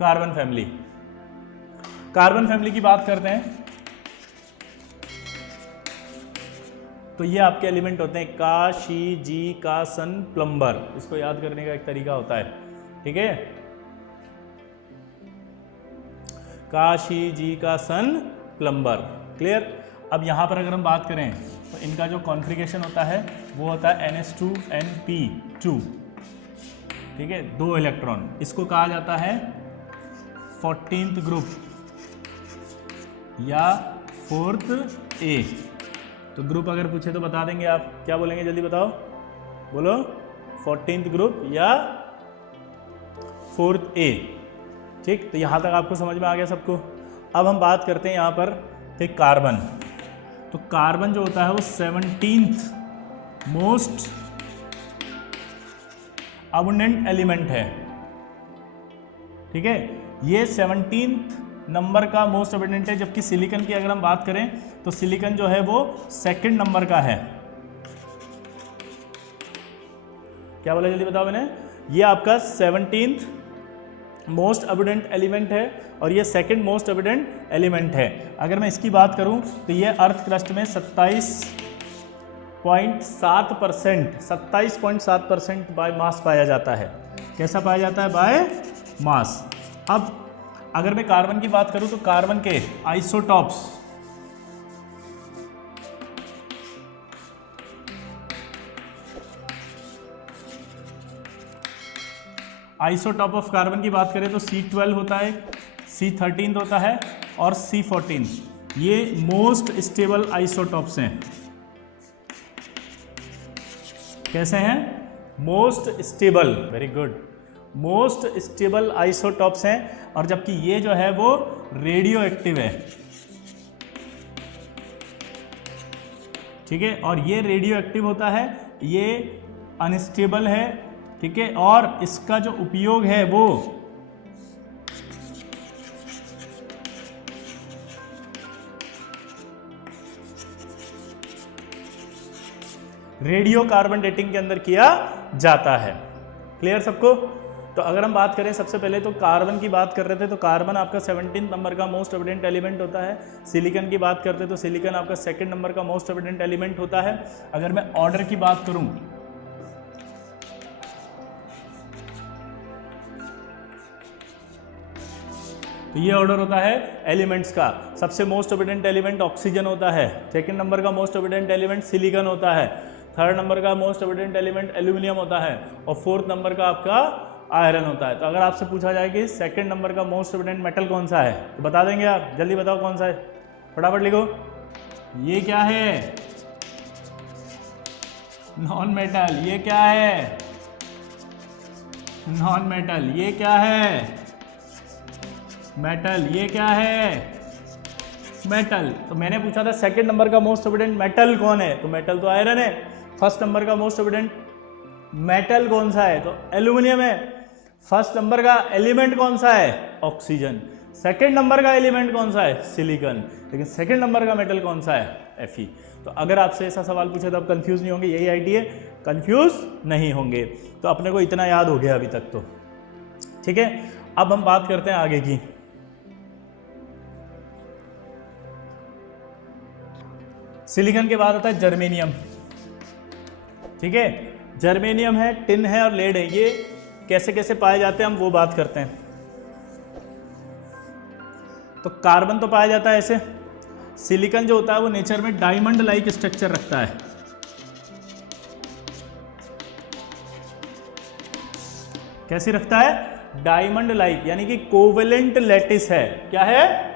Carbon family. Carbon family की बात करते हैं तो ये आपके एलिमेंट होते हैं का, शी, जी, का, सन, प्लम्बर। इसको याद करने का एक तरीका होता है, ठीक है। का, शी, जी, का, सन, प्लम्बर। क्लियर। अब यहां पर अगर हम बात करें तो इनका जो कॉन्फ़िगरेशन होता है वो होता है NH2NP2, ठीक है, 2 इलेक्ट्रॉन। इसको कहा जाता है 14th ग्रुप या 4th A। तो ग्रुप अगर पूछे तो बता देंगे आप, क्या बोलेंगे, जल्दी बताओ, बोलो 14th ग्रुप या 4th A, ठीक। तो यहां तक आपको समझ में आ गया सबको। अब हम बात करते हैं यहां पर कि कार्बन। तो कार्बन जो होता है वो 17th मोस्ट अबंडेंट एलिमेंट है, ठीक है। ये 17th नंबर का मोस्ट अबंडेंट है, जबकि सिलिकॉन की अगर हम बात करें तो सिलिकॉन जो है वो 2nd नंबर का है। क्या बोला, जल्दी बताओ मैंने। ये आपका 17th मोस्ट अबंडेंट एलिमेंट है और ये 2nd मोस्ट अबंडेंट एलिमेंट है। अगर मैं इसकी बात करूं तो ये अर्थ क्रस्ट में 27.7% बाय मास पाया जाता है। कैसा पाया जाता है, बाय मास। अब अगर मैं कार्बन की बात करूं तो कार्बन के आइसोटॉप्स, आइसोटॉप ऑफ कार्बन की बात करें तो C12 होता है, C13 होता है और C14। ये मोस्ट स्टेबल आइसोटॉप्स हैं। कैसे हैं, most stable, very good, most stable isotopes हैं। और जबकि ये जो है वो रेडियो एक्टिव है, ठीक है, और ये रेडियो एक्टिव होता है, ये अनस्टेबल है, ठीक है। और इसका जो उपयोग है वो रेडियो कार्बन डेटिंग के अंदर किया जाता है। क्लियर सबको। तो अगर हम बात करें सबसे पहले तो कार्बन की बात कर रहे थे, तो कार्बन आपका 17th नंबर का मोस्ट अबंडेंट एलिमेंट होता है। सिलिकॉन की बात करते तो सिलिकॉन आपका 2nd नंबर का मोस्ट अबंडेंट एलिमेंट होता है। अगर मैं ऑर्डर की बात करूं तो ये ऑर्डर होता है एलिमेंट्स का। सबसे मोस्ट अबंडेंट एलिमेंट ऑक्सीजन होता है, 2nd नंबर का मोस्ट अबंडेंट एलिमेंट सिलिकॉन होता है, 3rd नंबर का मोस्ट अबंडेंट एलिमेंट एल्यूमिनियम होता है और 4th नंबर का आपका आयरन होता है। तो अगर आपसे पूछा जाए कि 2nd नंबर का मोस्ट अबंडेंट मेटल कौन सा है तो बता देंगे आप, जल्दी बताओ कौन सा है, फटाफट लिखो। ये क्या है, नॉन मेटल। ये क्या है, नॉन मेटल। ये क्या है, मेटल। ये क्या है, मेटल। तो मैंने पूछा था 2nd नंबर का मोस्ट अबंडेंट मेटल कौन है, तो मेटल तो आयरन है। 1st नंबर का मोस्ट अबंडेंट मेटल कौन सा है, तो एल्यूमिनियम है। 1st नंबर का एलिमेंट कौन सा है, ऑक्सीजन। 2nd नंबर का एलिमेंट कौन सा है, सिलिकॉन। लेकिन 2nd नंबर का मेटल कौन सा है, Fe। तो अगर आपसे ऐसा सवाल पूछे तो आप कंफ्यूज नहीं होंगे, यही आईडिया, कंफ्यूज नहीं होंगे। तो अपने को इतना याद हो गया अभी तक तो, ठीक है। अब हम बात करते हैं आगे की। सिलिकॉन के बाद आता है जर्मेनियम, ठीक है। जर्मेनियम है, टिन है और लेड है। ये कैसे कैसे पाए जाते हैं हम वो बात करते हैं। तो कार्बन तो पाया जाता है ऐसे। सिलिकॉन जो होता है वो नेचर में डायमंड लाइक स्ट्रक्चर रखता है। कैसे रखता है, डायमंड लाइक, यानी कि कोवेलेंट लैटिस है। क्या है,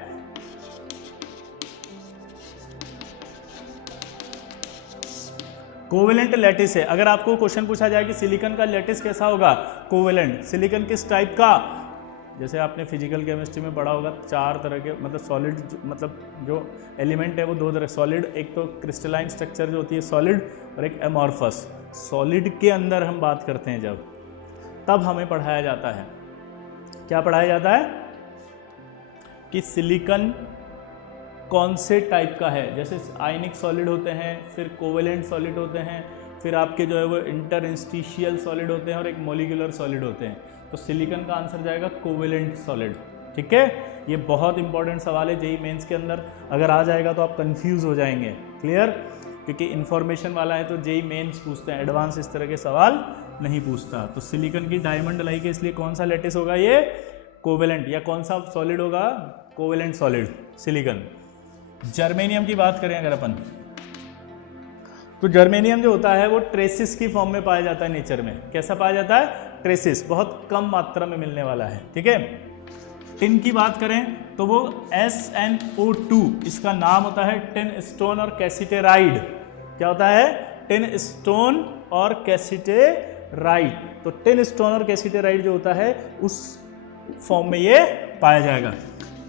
कोवेलेंट लैटिस है। अगर आपको क्वेश्चन पूछा जाए कि सिलिकॉन का लैटिस कैसा होगा, कोवेलेंट। सिलिकॉन किस टाइप का, जैसे आपने फिजिकल केमिस्ट्री में पढ़ा होगा 4 तरह के, मतलब सॉलिड, मतलब जो एलिमेंट है वो 2 तरह, सॉलिड, एक तो क्रिस्टलाइन स्ट्रक्चर जो होती है सॉलिड, और एक एमॉर्फस। सॉलिड के अंदर हम बात करते हैं जब, तब हमें पढ़ाया जाता है, क्या पढ़ाया जाता है कि सिलिकॉन कौन से टाइप का है। जैसे आयनिक सॉलिड होते हैं, फिर कोवेलेंट सॉलिड होते हैं, फिर आपके जो है वो इंटरस्टिशियल सॉलिड होते हैं और एक मॉलिक्यूलर सॉलिड होते हैं। तो सिलिकॉन का आंसर जाएगा कोवेलेंट सॉलिड। ठीक है, ये बहुत इंपॉर्टेंट सवाल है जेईई मेंस के अंदर, अगर आ जाएगा तो आप कंफ्यूज हो जाएंगे। क्लियर, क्योंकि इन्फॉर्मेशन वाला है तो जेईई मेंस पूछते हैं, एडवांस इस तरह के सवाल नहीं पूछता। तो सिलिकॉन की डायमंड लाई के इसलिए कौन सा लेटिस होगा, ये कोवेलेंट, या कौन सा सॉलिड होगा, कोवेलेंट सॉलिड सिलिकॉन। जर्मेनियम की बात करें अगर अपन, तो जर्मेनियम जो होता है वो ट्रेसिस की फॉर्म में पाया जाता है नेचर में। कैसा पाया जाता है, ट्रेसिस, बहुत कम मात्रा में मिलने वाला है। ठीक है, टिन की बात करें तो वो SnO2, इसका नाम होता है टिन स्टोन और कैसिटेराइड। क्या होता है, टिन स्टोन और कैसिटेराइड। तो टिन स्टोन और कैसिटेराइड जो होता है उस फॉर्म में ये पाया जाएगा।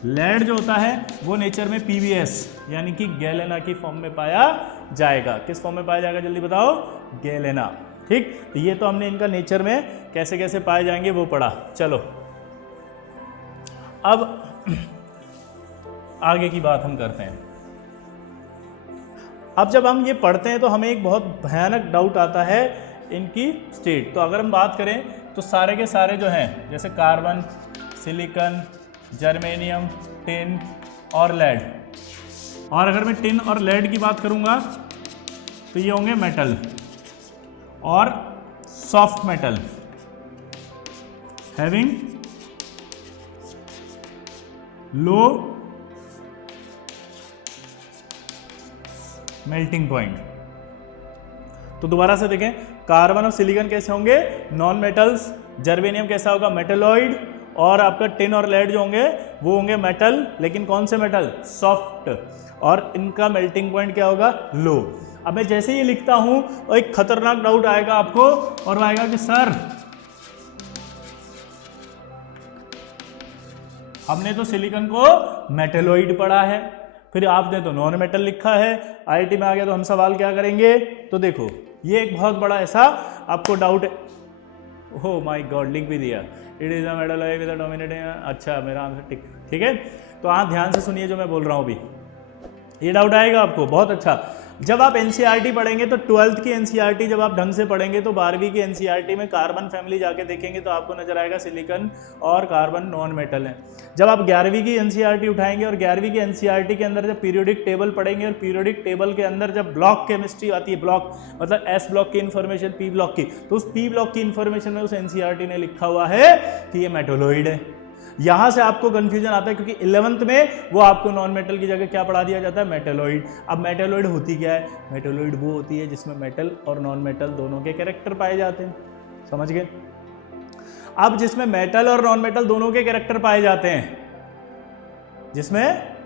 लेड जो होता है वो नेचर में PbS यानी कि गैलेना की फॉर्म में पाया जाएगा। किस फॉर्म में पाया जाएगा जल्दी बताओ, गैलेना। ठीक, तो ये तो हमने इनका नेचर में कैसे कैसे पाए जाएंगे वो पढ़ा। चलो अब आगे की बात हम करते हैं। अब जब हम ये पढ़ते हैं तो हमें एक बहुत भयानक डाउट आता है इनकी स्टेट। तो अगर हम बात करें तो सारे के सारे जो हैं, जैसे कार्बन, सिलिकॉन, जर्मेनियम, टिन और लेड, और अगर मैं टिन और लेड की बात करूंगा तो ये होंगे मेटल और soft metal having low melting point. तो दोबारा से देखें, कार्बन और सिलिकॉन कैसे होंगे, नॉन मेटल्स, जर्मेनियम कैसा होगा, मेटलॉइड, और आपका टिन और लेड जो होंगे वो होंगे मेटल, लेकिन कौन से मेटल, सॉफ्ट, और इनका मेल्टिंग पॉइंट क्या होगा, लो। अब मैं जैसे ही लिखता हूं और एक खतरनाक डाउट आएगा आपको, और वो आएगा कि सर हमने तो सिलिकॉन को मेटलॉइड पढ़ा है, फिर आपने तो नॉन मेटल लिखा है, आईआईटी में आ गया तो हम सवाल क्या करेंगे। तो देखो ये एक बहुत बड़ा ऐसा आपको डाउट है। ओह माय गॉड, लिख भी दिया, it is a metalloid with a dominating. अच्छा, मेरा आंसर ठीक है। तो आप ध्यान से सुनिए जो मैं बोल रहा हूँ अभी, ये डाउट आएगा आपको। बहुत अच्छा, जब आप एनसीईआरटी पढ़ेंगे तो 12th की एनसीईआरटी जब आप ढंग से पढ़ेंगे तो 12वीं की एनसीईआरटी में कार्बन फैमिली जाके देखेंगे तो आपको नजर आएगा सिलिकॉन और कार्बन नॉन मेटल है। जब आप 11वीं की एनसीईआरटी उठाएंगे और 11वीं की एनसीईआरटी के अंदर जब पीरियोडिक टेबल पढ़ेंगे और पीरियोडिक टेबल के अंदर जब ब्लॉक केमिस्ट्री आती है, ब्लॉक मतलब एस ब्लॉक की इन्फॉर्मेशन पी ब्लॉक की, तो उस पी ब्लॉक की इन्फॉर्मेशन में उस एनसीईआरटी ने लिखा हुआ है कि ये मेटलॉइड है। यहां से आपको कंफ्यूजन आता है क्योंकि 11th में वो आपको नॉन मेटल की जगह क्या पढ़ा दिया जाता है, मेटलॉइड। अब मेटलॉइड होती क्या है, मेटलॉइड वो होती है जिसमें मेटल और नॉन मेटल दोनों के कैरेक्टर पाए जाते हैं। समझ गए। अब जिसमें मेटल और नॉन मेटल दोनों के कैरेक्टर पाए जाते हैं, जिसमें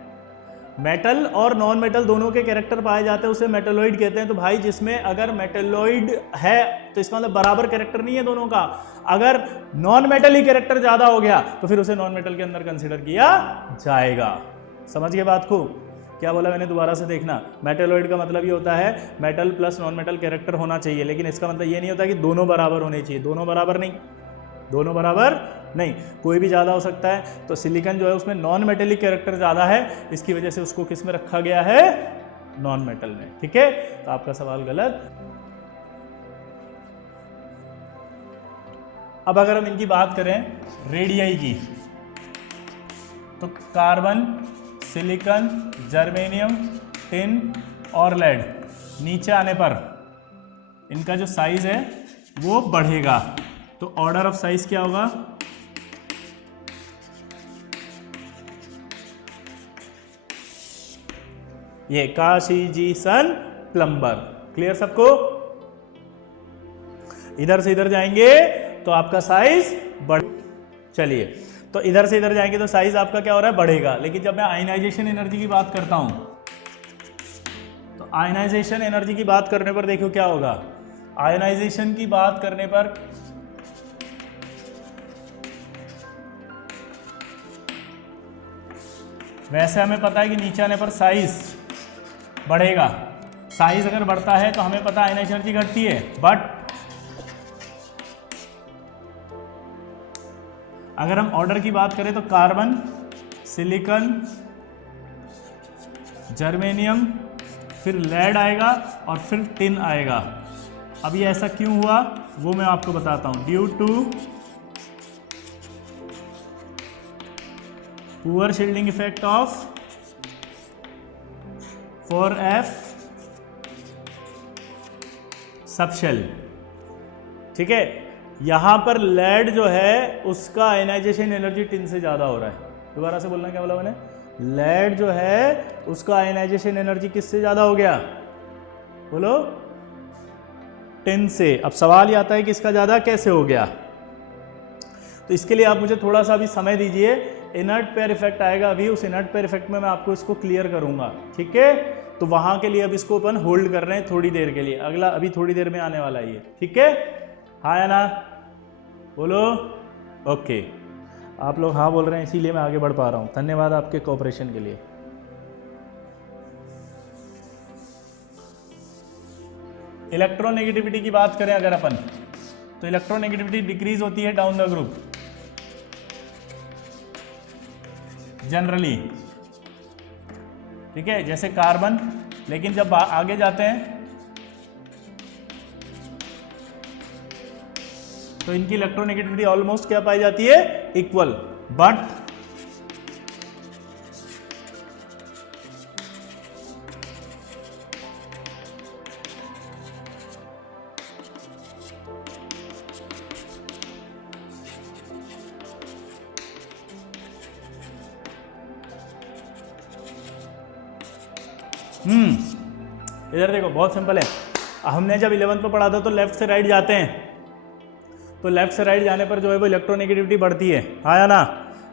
मेटल और नॉन मेटल दोनों के कैरेक्टर पाए जाते हैं उसे मेटलॉइड कहते हैं। तो भाई जिसमें अगर मेटलॉइड है तो इसका मतलब बराबर कैरेक्टर नहीं है दोनों का। अगर नॉन मेटल ही कैरेक्टर ज्यादा हो गया तो फिर उसे नॉन मेटल के अंदर कंसीडर किया जाएगा। समझ गए बात को, क्या बोला मैंने, दोबारा से देखना। मेटलॉइड का मतलब ये होता है metal plus non metal character होना चाहिए, लेकिन इसका मतलब ये नहीं होता कि दोनों बराबर होने चाहिए। दोनों बराबर नहीं, दोनों बराबर नहीं, कोई भी ज़्यादा हो सकता है। तो सिलिकॉन जो है उसमें नॉन मेटेलिक कैरेक्टर ज़्यादा है, इसकी वजह से उसको किस में रखा गया है, नॉन मेटल में। ठीक है, तो आपका सवाल गलत। अब अगर हम इनकी बात करें रेडियाई की, तो कार्बन, सिलिकॉन, जर्मेनियम, टिन और लेड, नीचे आने पर इनका जो साइज है वो बढ़ेगा। तो ऑर्डर ऑफ साइज क्या होगा, ये काशी जी सन प्लम्बर। क्लियर सबको। इधर से इधर जाएंगे तो आपका साइज बढ़, चलिए तो इधर से इधर जाएंगे तो साइज आपका क्या हो रहा है, बढ़ेगा। लेकिन जब मैं आयनाइजेशन एनर्जी की बात करता हूं तो आयनाइजेशन एनर्जी की बात करने पर देखो क्या होगा। आयनाइजेशन की बात करने पर वैसे हमें पता है कि नीचे आने पर साइज बढ़ेगा। साइज अगर बढ़ता है तो हमें पता है आयनाइजेशन एनर्जी घटती है। बट अगर हम ऑर्डर की बात करें तो कार्बन, सिलिकॉन, जर्मेनियम, फिर लेड आएगा और फिर टिन आएगा। अब ये ऐसा क्यों हुआ वो मैं आपको बताता हूं। Due to poor shielding effect of 4f subshell. ठीक है, यहां पर लेड जो है उसका आयनाइजेशन एनर्जी टिन से ज्यादा हो रहा है। दोबारा से बोलना, क्या बोला मैंने? लेड जो है उसका आयनाइजेशन एनर्जी किससे ज्यादा हो गया? बोलो, टिन से। अब सवाल ये आता है कि इसका ज्यादा कैसे हो गया? तो इसके लिए आप मुझे थोड़ा सा अभी समय दीजिए। इनर्ट पेयर इफेक्ट आएगा अभी, उस इनर्ट पेयर इफेक्ट में मैं आपको इसको क्लियर करूंगा। ठीक है, तो वहां के लिए अब इसको अपन होल्ड कर रहे हैं थोड़ी देर के लिए। अगला अभी थोड़ी देर में आने वाला है ये। ठीक है, हाँ या ना? बोलो ओके। आप लोग हाँ बोल रहे हैं, इसीलिए मैं आगे बढ़ पा रहा हूं। धन्यवाद आपके कोऑपरेशन के लिए। इलेक्ट्रोनेगेटिविटी की बात करें अगर अपन, तो इलेक्ट्रोनेगेटिविटी डिक्रीज होती है डाउन द ग्रुप जनरली। ठीक है, जैसे कार्बन, लेकिन जब आगे जाते हैं तो इनकी इलेक्ट्रोनेगेटिविटी ऑलमोस्ट क्या पाई जाती है? इक्वल। बट इधर देखो, बहुत सिंपल है। हमने जब 11th में पढ़ा था तो लेफ्ट से राइट जाते हैं, तो लेफ्ट से राइट जाने पर जो है वो इलेक्ट्रोनेगेटिविटी बढ़ती है, आया ना?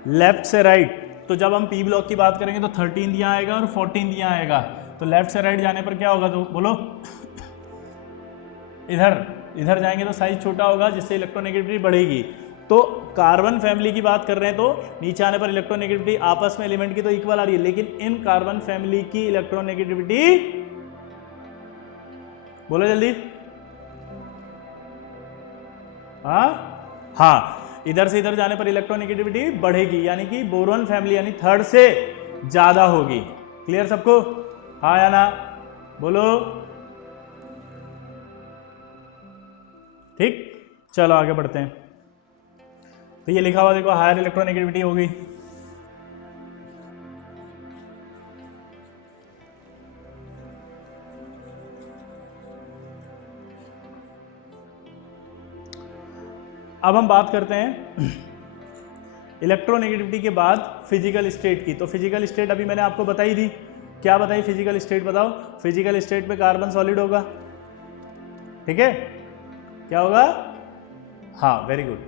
लेफ्ट से राइट। तो जब हम पी ब्लॉक की बात करेंगे तो 13 यहाँ आएगा और 14 यहाँ आएगा। तो लेफ्ट से राइट जाने पर क्या होगा? तो बोलो, इधर जाएंगे तो साइज छोटा होगा, जिससे इलेक्ट्रोनेगेटिविटी बढ़ेगी। तो कार्बन फैमिली की बात कर रहे हैं तो नीचे आने पर इलेक्ट्रोनेगेटिविटी आपस में एलिमेंट की तो इक्वल आ रही है, लेकिन इन कार्बन फैमिली की इलेक्ट्रोनेगेटिविटी, बोलो जल्दी, हाँ, इधर से इधर जाने पर इलेक्ट्रोनेगेटिविटी बढ़ेगी, यानी कि बोरोन फैमिली यानी थर्ड से ज्यादा होगी। क्लियर सबको? हाँ या ना? बोलो। ठीक, चलो आगे बढ़ते हैं। तो ये लिखा हुआ देखो, हायर इलेक्ट्रोनेगेटिविटी होगी। अब हम बात करते हैं इलेक्ट्रोनेगेटिविटी के बाद फिजिकल स्टेट की। तो फिजिकल स्टेट अभी मैंने आपको बताई थी। क्या बताई? फिजिकल स्टेट बताओ। फिजिकल स्टेट में कार्बन सॉलिड होगा। ठीक है, क्या होगा? हाँ, वेरी गुड,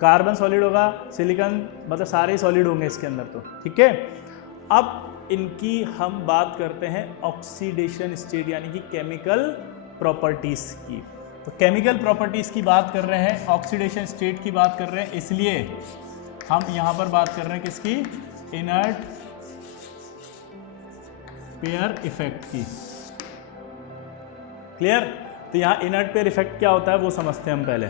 कार्बन सॉलिड होगा, सिलिकॉन, मतलब सारे सॉलिड होंगे इसके अंदर। तो ठीक है, अब इनकी हम बात करते हैं ऑक्सीडेशन स्टेट यानी कि केमिकल प्रॉपर्टीज की। तो केमिकल प्रॉपर्टीज की बात कर रहे हैं, ऑक्सीडेशन स्टेट की बात कर रहे हैं, इसलिए हम यहां पर बात कर रहे हैं किसकी? इनर्ट पेयर इफेक्ट की। क्लियर? तो यहां इनर्ट पेयर इफेक्ट क्या होता है वो समझते हैं हम पहले।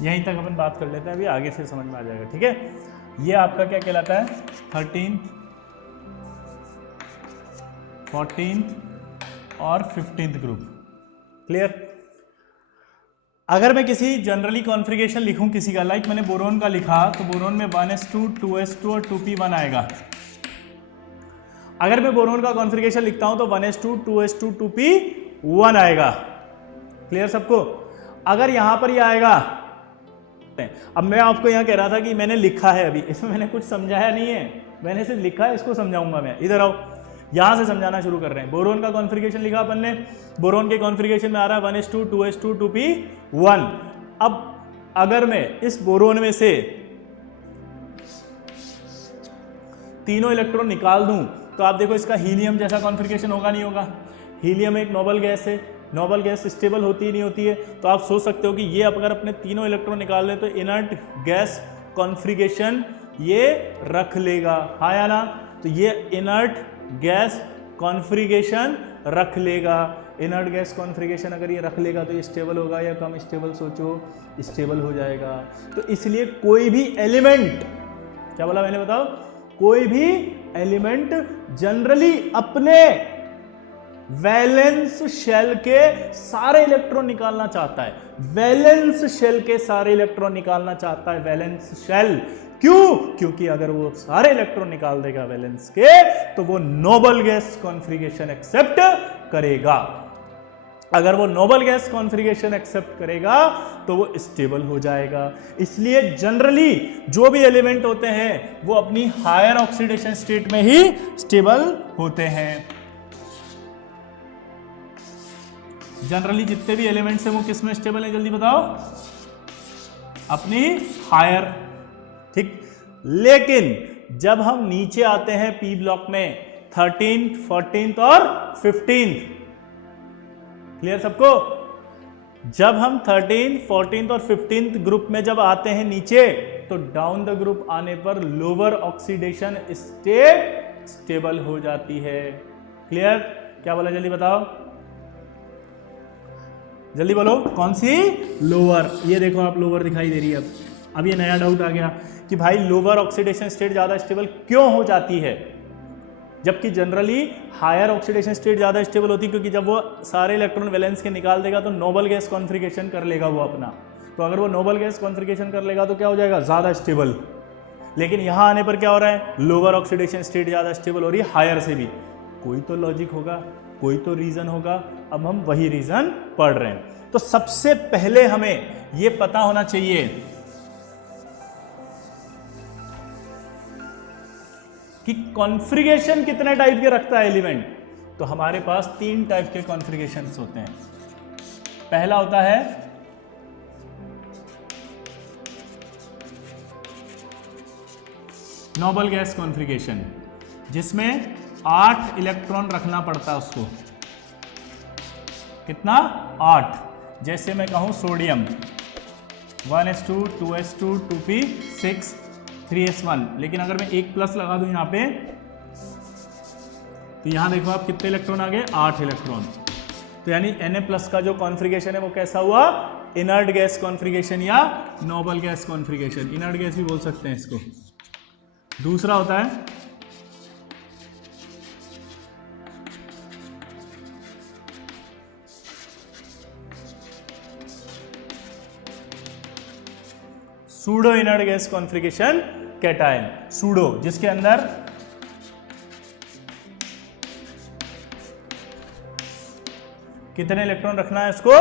यहीं तक अपन बात कर लेते हैं, अभी आगे फिर समझ में आ जाएगा। ठीक है, ये आपका क्या कहलाता है? 13th, 14th और 15th ग्रुप। क्लियर? अगर मैं किसी जनरली कॉन्फ़िगरेशन लिखूं किसी का, लाइक मैंने बोरोन का लिखा, तो बोरोन में 1s2 2s2 और 2p1 आएगा। अगर मैं बोरोन का कॉन्फ़िगरेशन लिखता हूं तो 1s2 2s2 2p1 आएगा। क्लियर सबको? अगर यहां पर ये आएगा, अब मैं आपको यहां कह रहा था कि मैंने लिखा है, अभी इसमें मैंने कुछ समझाया नहीं है, मैंने सिर्फ लिखा है, इसको समझाऊंगा मैं। इधर आओ, यहां से समझाना शुरू कर रहे हैं। बोरोन का कॉन्फ़िगरेशन लिखा अपन ने, बोरोन के कॉन्फ़िगरेशन में आ रहा है 1s2 2s2 2p1। अब अगर मैं इस बोरोन में से तीनों इलेक्ट्रॉन निकाल दूं तो आप देखो इसका हीलियम जैसा कॉन्फ़िगरेशन होगा नहीं होगा। हीलियम एक नोबल गैस है, नोबल गैस स्टेबल होती ही नहीं होती है। तो आप सोच सकते हो कि ये अगर अपने तीनों इलेक्ट्रॉन निकाल लें तो इनर्ट गैस कॉन्फ़िगरेशन ये रख लेगा, हाँ या ना। तो ये इनर्ट गैस कॉन्फ़िगरेशन रख लेगा। इनर्ट गैस कॉन्फ़िगरेशन अगर ये रख लेगा तो ये स्टेबल होगा या कम स्टेबल, सोचो स्टेबल हो जाएगा। तो इसलिए कोई भी एलिमेंट, क्या बोला मैंने बताओ, कोई भी एलिमेंट जनरली अपने वैलेंस शेल के सारे इलेक्ट्रॉन निकालना चाहता है। वैलेंस शेल के सारे इलेक्ट्रॉन निकालना चाहता है, वैलेंस शेल। क्यों? क्योंकि अगर वो सारे इलेक्ट्रॉन निकाल देगा वैलेंस के तो वो नोबल गैस कॉन्फ़िगरेशन एक्सेप्ट करेगा। अगर वो नोबल गैस कॉन्फ़िगरेशन एक्सेप्ट करेगा तो वो स्टेबल हो जाएगा। इसलिए जनरली जो भी एलिमेंट होते हैं वो अपनी हायर ऑक्सीडेशन स्टेट में ही स्टेबल होते हैं। जनरली जितने भी एलिमेंट्स हैं वो किस में स्टेबल है, जल्दी बताओ, अपनी हायर, ठीक। लेकिन जब हम नीचे आते हैं पी ब्लॉक में 13th, 14th और 15th, क्लियर सबको, जब हम 13th, 14th और 15th ग्रुप में जब आते हैं नीचे तो डाउन द ग्रुप आने पर लोअर ऑक्सीडेशन स्टेट स्टेबल हो जाती है। क्लियर? क्या बोला, जल्दी बताओ, जल्दी बोलो, कौन सी? लोअर। ये देखो आप, लोअर दिखाई दे रही है। अब ये नया डाउट आ गया कि भाई लोअर ऑक्सीडेशन स्टेट ज्यादा स्टेबल क्यों हो जाती है, जबकि जनरली हायर ऑक्सीडेशन स्टेट ज़्यादा स्टेबल होती है, क्योंकि जब वो सारे इलेक्ट्रॉन वैलेंस के निकाल देगा तो नोबल गैस कॉन्फ़िगरेशन कर लेगा वो अपना। तो अगर वो नोबल गैस कॉन्फ़िगरेशन कर लेगा तो क्या हो जाएगा, ज़्यादा स्टेबल। लेकिन यहाँ आने पर क्या हो रहा है, लोअर ऑक्सीडेशन स्टेट ज़्यादा स्टेबल हो रही है हायर से भी। कोई तो लॉजिक होगा, कोई तो रीज़न होगा। अब हम वही रीज़न पढ़ रहे हैं। तो सबसे पहले हमें ये पता होना चाहिए कि कॉन्फ़िगरेशन कितने टाइप के रखता है एलिमेंट। तो हमारे पास 3 टाइप के कॉन्फ़िगरेशंस होते हैं। पहला होता है नोबल गैस कॉन्फ़िगरेशन, जिसमें 8 इलेक्ट्रॉन रखना पड़ता है उसको। कितना? 8। जैसे मैं कहूं sodium 1s2 2s2 2p6 3s1, लेकिन अगर मैं एक प्लस लगा दूं यहां पे तो यहां देखो आप कितने इलेक्ट्रॉन आ गए, 8 इलेक्ट्रॉन। तो यानी Na+ का जो कॉन्फ़िगरेशन है वो कैसा हुआ, इनर्ट गैस कॉन्फ़िगरेशन या noble gas configuration, inert gas भी बोल सकते हैं इसको। दूसरा होता है pseudo inert gas configuration cation, pseudo, जिसके अंदर कितने इलेक्ट्रॉन रखना है इसको,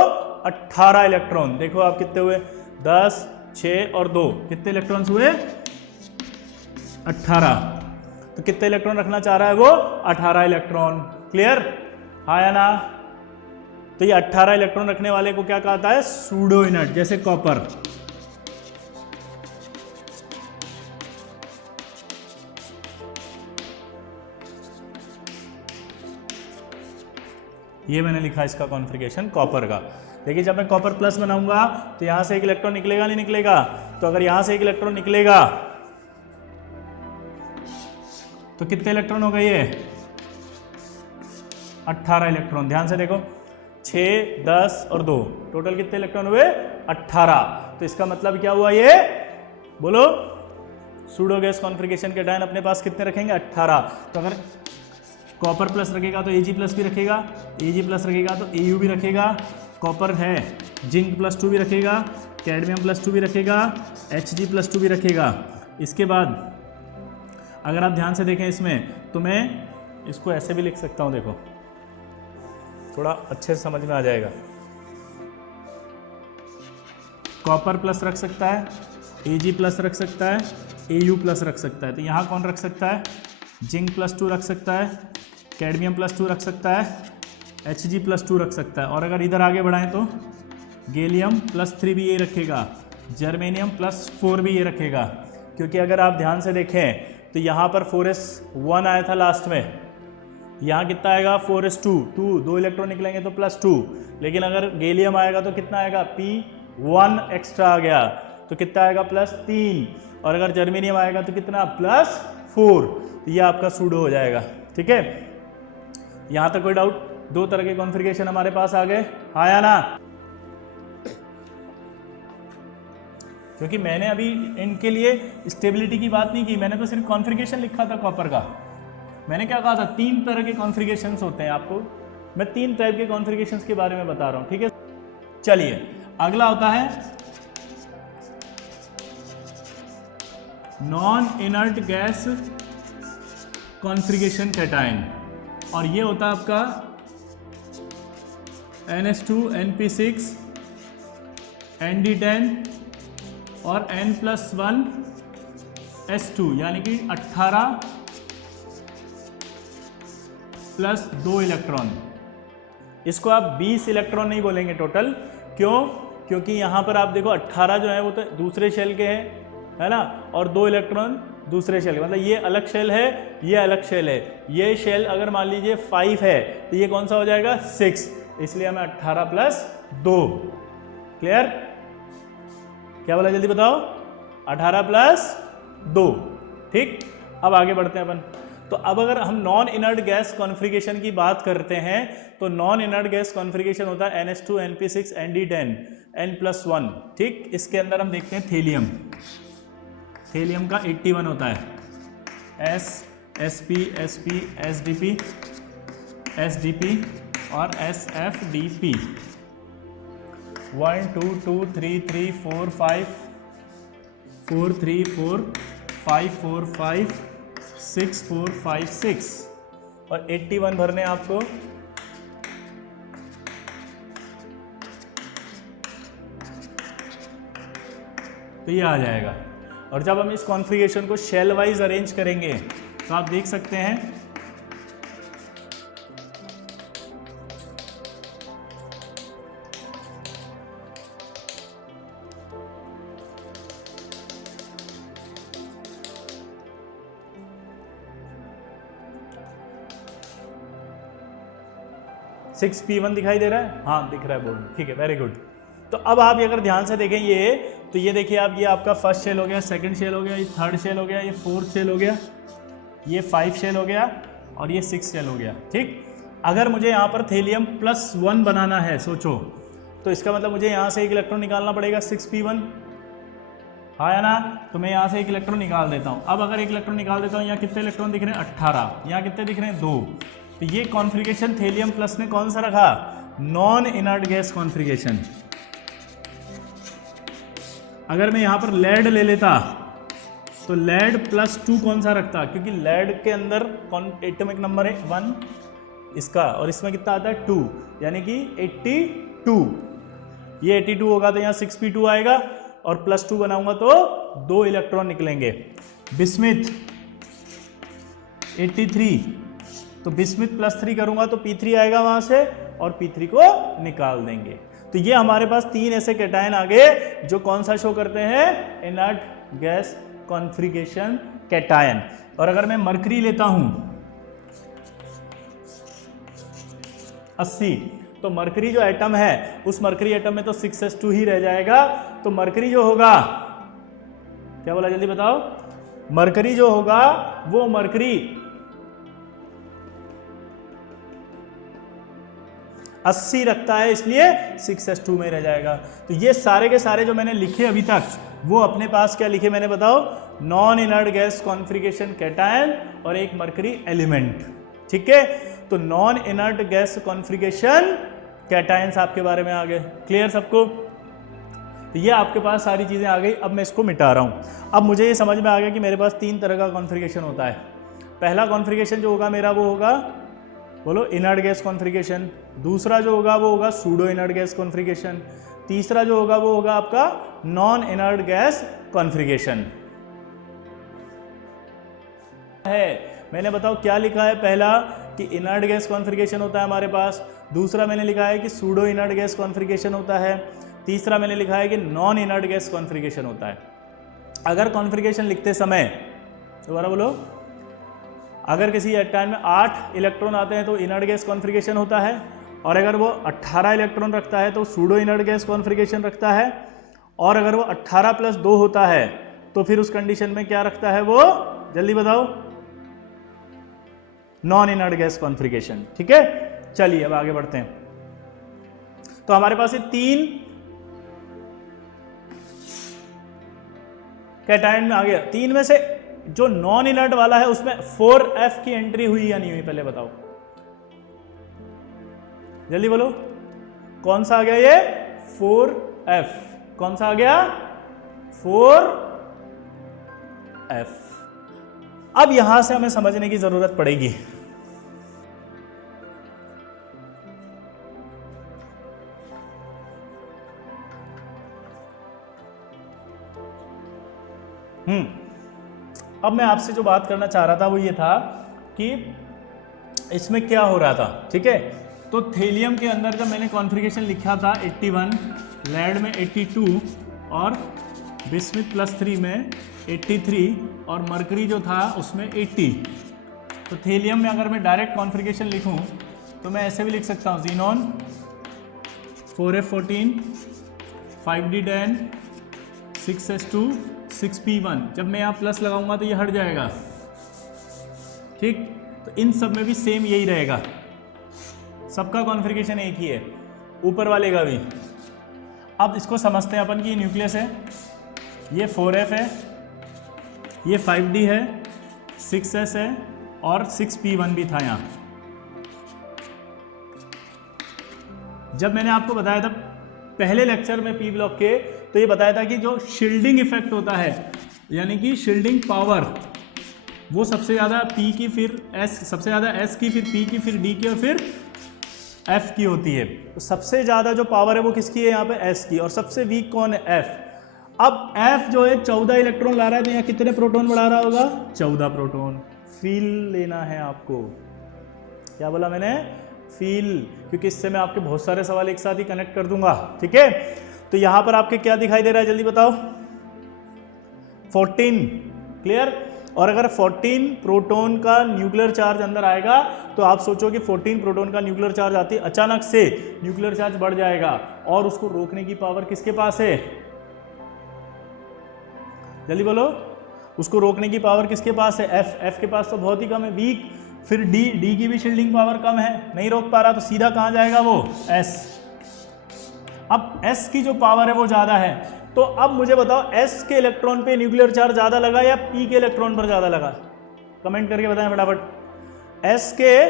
18 इलेक्ट्रॉन। देखो आप कितने हुए, 10 6 और 2, कितने इलेक्ट्रॉन्स हुए, 18। तो कितने इलेक्ट्रॉन रखना चाह रहा है वो, 18 इलेक्ट्रॉन। क्लियर, हाँ या ना। तो ये 18 इलेक्ट्रॉन रखने वाले को क्या कहता है, सूडो इनर्ट। जैसे कॉपर, ये मैंने लिखा इसका कॉन्फ़िगरेशन कॉपर का। देखिए जब मैं कॉपर प्लस बनाऊंगा तो यहां से एक इलेक्ट्रॉन निकलेगा, नहीं निकलेगा। तो अगर यहां से एक इलेक्ट्रॉन निकलेगा तो कितने इलेक्ट्रॉन हो गए, ये 18 इलेक्ट्रॉन। ध्यान से देखो, 6 10 और 2, टोटल कितने इलेक्ट्रॉन हुए, 18। तो इसका मतलब क्या हुआ, ये बोलो, सूडो गैस कॉन्फ़िगरेशन के कैटायन अपने पास कितने रखेंगे, 18। तो अगर कॉपर प्लस रखेगा तो Ag+ भी रखेगा, Ag+ रखेगा तो Au भी रखेगा। कॉपर है, जिंक +2 भी रखेगा, कैडमियम +2 भी रखेगा, Hg+2 भी रखेगा। इसके बाद अगर आप ध्यान से देखें इसमें, तो मैं इसको ऐसे भी लिख सकता हूँ, देखो थोड़ा अच्छे से समझ में आ जाएगा। कॉपर प्लस रख सकता है, Ag+ रख सकता है, Au+ रख सकता है। तो यहाँ कौन रख सकता है, जिंक +2 रख सकता है, कैडमियम +2 रख सकता है, Hg+2 रख सकता है। और अगर इधर आगे बढ़ाएं तो गैलियम +3 भी ये रखेगा, जर्मेनियम +4 भी ये रखेगा। क्योंकि अगर आप ध्यान से देखें तो यहाँ पर 4s1 आया था लास्ट में, यहाँ कितना आएगा 4s2, 2 दो इलेक्ट्रॉन निकलेंगे तो +2, लेकिन अगर गैलियम आएगा तो कितना आएगा, p1 एक्स्ट्रा आ गया तो कितना आएगा +3, और अगर जर्मेनियम आएगा तो कितना +4, तो ये आपका सूडो हो जाएगा। ठीक है, यहाँ तक कोई डाउट? दो तरह के कॉन्फ़िगरेशन हमारे पास आ गए, हाँ या ना? क्योंकि मैंने अभी इनके लिए स्टेबिलिटी की बात नहीं की, मैंने तो सिर्फ कॉन्फ़िगरेशन लिखा था कॉपर का। मैंने क्या कहा था, 3 तरह के कॉन्फ़िगरेशंस होते हैं, आपको मैं 3 टाइप के कॉन्फ़िगरेशंस के बारे में बता रहा हूँ। ठीक है, चलिए अगला होता है non inert gas configuration cation, और ये होता है आपका NH2 NP6 ND10 और N+1 S2, यानी कि 18 + 2 इलेक्ट्रॉन। इसको आप 20 इलेक्ट्रॉन नहीं बोलेंगे टोटल, क्यों? क्योंकि यहाँ पर आप देखो 18 जो है वो तो दूसरे शेल के हैं, है ना, और 2 इलेक्ट्रॉन दूसरे शेल के, मतलब ये अलग शेल है, ये अलग शेल है। ये शेल अगर मान लीजिए 5 है तो ये कौन सा हो जाएगा 6, इसलिए हमें 18 + 2। क्लियर? क्या बोला जल्दी बताओ? 18 + 2। ठीक, अब आगे बढ़ते हैं अपन। तो अब अगर हम नॉन इनर्ट गैस कॉन्फ़िगरेशन की बात करते हैं तो नॉन इनर्ट गैस कॉन्फ़िगरेशन होता है NH2 NP6 ND10 N+1। ठीक, इसके अंदर हम देखते हैं थेलियम, थेलियम का 81 होता है, S SP SP SDP SDP और SFDP। 1 2 2 3 3 4 5 4 3 4 5 4 5 6 4 5 6 और 81 भरने आपको। तो ये आ जाएगा। और जब हम इस कॉन्फ़िगरेशन को शेल वाइज अरेंज करेंगे तो आप देख सकते हैं सिक्स P1 दिखाई दे रहा है, हाँ दिख रहा है बोर्ड में, ठीक है, वेरी गुड। तो अब आप अगर ध्यान से देखें ये, तो ये देखिए आप, ये आपका फर्स्ट शेल हो गया, सेकंड शेल हो गया, ये थर्ड शेल हो गया, ये फोर्थ शेल हो गया, ये 5 शेल हो गया और ये 6 शेल हो गया। ठीक, अगर मुझे यहाँ पर थेलियम +1 बनाना है, सोचो, तो इसका मतलब मुझे यहाँ से एक इलेक्ट्रॉन निकालना पड़ेगा 6P1, हाँ या ना? तो मैं यहाँ से एक इलेक्ट्रॉन निकाल देता हूँ। अब अगर एक इलेक्ट्रॉन निकाल देता हूँ, यहाँ कितने इलेक्ट्रॉन दिख रहे हैं 18, यहाँ कितने दिख रहे हैं 2। तो ये कॉन्फ़िगरेशन थेलियम प्लस ने कौन सा रखा? Non inert gas configuration. अगर मैं यहाँ पर लेड ले लेता तो लेड +2 कौन सा रखता? क्योंकि लेड के अंदर एटॉमिक नंबर है 1 इसका, और इसमें कितना आता है 2, यानी कि 82। ये 82 होगा तो यहाँ 6P2 आएगा और +2 बनाऊंगा तो 2 इलेक्ट्रॉन निकलेंगे। बिस्मिथ 83, तो बिस्मिथ +3 करूंगा तो P3 आएगा वहां से और P3 को निकाल देंगे। तो ये हमारे पास 3 ऐसे कैटायन आ गए जो कौन सा शो करते हैं? Inert gas configuration cation. और अगर मैं मरकरी लेता हूं 80, तो मरकरी जो एटम है उस मरकरी एटम में तो 6s2 ही रह जाएगा। तो मरकरी जो होगा, क्या बोला जल्दी बताओ? मरकरी जो होगा वो मरकरी 80 रखता है, इसलिए 6s2 में रह जाएगा। तो ये सारे के सारे जो मैंने लिखे अभी तक, वो अपने पास क्या लिखे मैंने बताओ? Non inert gas configuration cation और एक मरकरी एलिमेंट। ठीक है, तो non inert gas configuration cations आपके बारे में आ गए। क्लियर सबको? तो ये आपके पास सारी चीज़ें आ गई। अब मैं इसको मिटा रहा हूँ। अब मुझे ये समझ में आ गया कि मेरे पास 3 तरह का कॉन्फ़िगरेशन होता है। पहला कॉन्फ़िगरेशन जो होगा मेरा, वो होगा, बोलो, इनर्ट गैस कॉन्फ़िगरेशन। दूसरा जो होगा वो होगा सूडो इनर्ट गैस कॉन्फ़िगरेशन। तीसरा जो होगा वो होगा आपका नॉन इनर्ट गैस कॉन्फ़िगरेशन है। मैंने बताओ क्या लिखा है? पहला कि इनर्ट गैस कॉन्फ़िगरेशन होता है हमारे पास। दूसरा मैंने लिखा है कि सूडो इनर्ट गैस कॉन्फ़िगरेशन होता है। तीसरा मैंने लिखा है कि नॉन इनर्ट गैस कॉन्फ़िगरेशन होता है। अगर कॉन्फ़िगरेशन लिखते समय, दोबारा बोलो, अगर किसी एटम में 8 इलेक्ट्रॉन आते हैं तो इनर्ट गैस कॉन्फ़िगरेशन होता है, और अगर वो 18 इलेक्ट्रॉन रखता है तो सूडो इनर्ट गैस कॉन्फ़िगरेशन रखता है, और अगर वो 18 + 2 होता है तो फिर उस कंडीशन में क्या रखता है वो, जल्दी बताओ, नॉन इनर्ट गैस कॉन्फ़िगरेशन। ठीक है, चलिए अब आगे बढ़ते हैं। तो हमारे पास ये 3 कैटायन में आ गया। 3 में से जो नॉन इनर्ट वाला है उसमें 4F की एंट्री हुई या नहीं हुई, पहले बताओ, जल्दी बोलो, कौन सा आ गया ये 4F, कौन सा आ गया 4F। अब यहां से हमें समझने की जरूरत पड़ेगी। अब मैं आपसे जो बात करना चाह रहा था वो ये था कि इसमें क्या हो रहा था। ठीक है, तो थेलियम के अंदर जब मैंने कॉन्फ़िगरेशन लिखा था 81, लेड में 82 और बिस्मिथ +3 में 83 और मरकरी जो था उसमें 80। तो थेलियम में अगर मैं डायरेक्ट कॉन्फ़िगरेशन लिखूं तो मैं ऐसे भी लिख सकता हूं, xenon 4F14 5D10 6S2 6P1। जब मैं यहाँ प्लस लगाऊंगा तो ये हट जाएगा। ठीक, तो इन सब में भी सेम यही रहेगा, सबका कॉन्फ़िगरेशन एक ही है, ऊपर वाले का भी। अब इसको समझते हैं अपन कि ये न्यूक्लियस है, ये 4F है, ये 5D है, 6S है और 6P1 भी था यहाँ। जब मैंने आपको बताया था पहले लेक्चर में पी ब्लॉक के, तो ये बताया था कि जो शील्डिंग इफेक्ट होता है, यानी कि शील्डिंग पावर, वो सबसे ज़्यादा P की, फिर S, सबसे ज़्यादा S की, फिर P की, फिर D की और फिर F की होती है। तो सबसे ज़्यादा जो पावर है वो किसकी है यहाँ पे, S की, और सबसे वीक कौन है, F। अब F जो है 14 इलेक्ट्रॉन ला रहा है, तो यहाँ कितने प्रोटॉन बढ़ा रहा होगा, 14 प्रोटॉन। फील लेना है आपको, क्या बोला मैंने, फील, क्योंकि इससे मैं आपके बहुत सारे सवाल एक साथ ही कनेक्ट कर दूंगा। ठीक है, तो यहां पर आपके क्या दिखाई दे रहा है, जल्दी बताओ, 14, क्लियर। और अगर 14 प्रोटॉन का न्यूक्लियर चार्ज अंदर आएगा तो आप सोचो कि 14 प्रोटॉन का न्यूक्लियर चार्ज आती, अचानक से न्यूक्लियर चार्ज बढ़ जाएगा, और उसको रोकने की पावर किसके पास है, जल्दी बोलो, उसको रोकने की पावर किसके पास है, F के पास तो बहुत ही कम है, वीक। फिर D की भी शील्डिंग पावर कम है, नहीं रोक पा रहा, तो सीधा कहाँ जाएगा वो, S। अब S की जो पावर है वो ज़्यादा है, तो अब मुझे बताओ S के इलेक्ट्रॉन पे न्यूक्लियर चार्ज ज़्यादा लगा या P के इलेक्ट्रॉन पर ज़्यादा लगा, कमेंट करके बताएं फटाफट। S के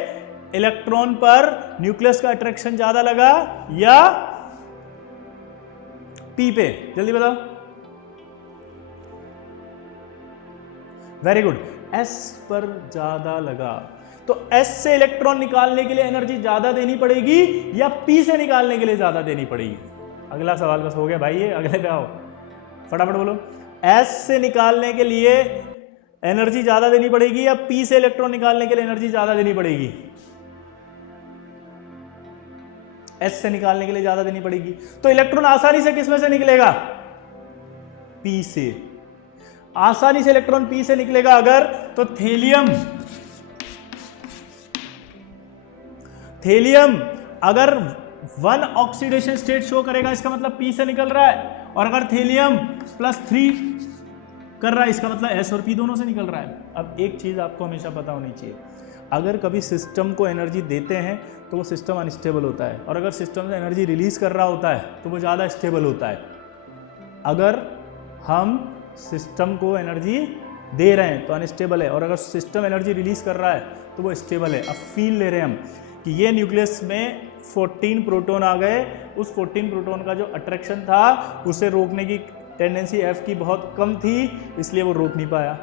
इलेक्ट्रॉन पर न्यूक्लियस का अट्रैक्शन ज़्यादा लगा या P पे, जल्दी बताओ। वेरी गुड, S पर ज़्यादा लगा। तो S से इलेक्ट्रॉन निकालने के लिए एनर्जी ज़्यादा देनी पड़ेगी या P से निकालने के लिए ज़्यादा देनी पड़ेगी। अगला सवाल बस हो गया भाई, ये अगले पे आओ, फटाफट बोलो। S से निकालने के लिए एनर्जी ज़्यादा देनी पड़ेगी या P से इलेक्ट्रॉन निकालने के लिए एनर्जी ज़्यादा देनी पड़ेगी, S से निकालने के लिए ज़्यादा देनी पड़ेगी। तो इलेक्ट्रॉन आसानी से किस में से निकलेगा, P से। आसानी से इलेक्ट्रॉन P से निकलेगा अगर, तो थेलियम अगर 1 ऑक्सीडेशन स्टेट शो करेगा, इसका मतलब P से निकल रहा है, और अगर थेलियम +3 कर रहा है, इसका मतलब S और P दोनों से निकल रहा है। अब एक चीज़ आपको हमेशा पता होनी चाहिए, अगर कभी सिस्टम को एनर्जी देते हैं तो वो सिस्टम अनस्टेबल होता है, और अगर सिस्टम से एनर्जी रिलीज कर रहा होता है तो वो ज़्यादा स्टेबल होता है। अगर हम सिस्टम को एनर्जी दे रहे हैं तो अनस्टेबल है, और अगर सिस्टम एनर्जी रिलीज कर रहा है तो वो स्टेबल है। अब फील ले रहे हैं हम कि ये न्यूक्लियस में 14 प्रोटॉन आ गए, उस 14 प्रोटॉन का जो अट्रैक्शन था उसे रोकने की टेंडेंसी F की बहुत कम थी, इसलिए वो रोक नहीं पाया।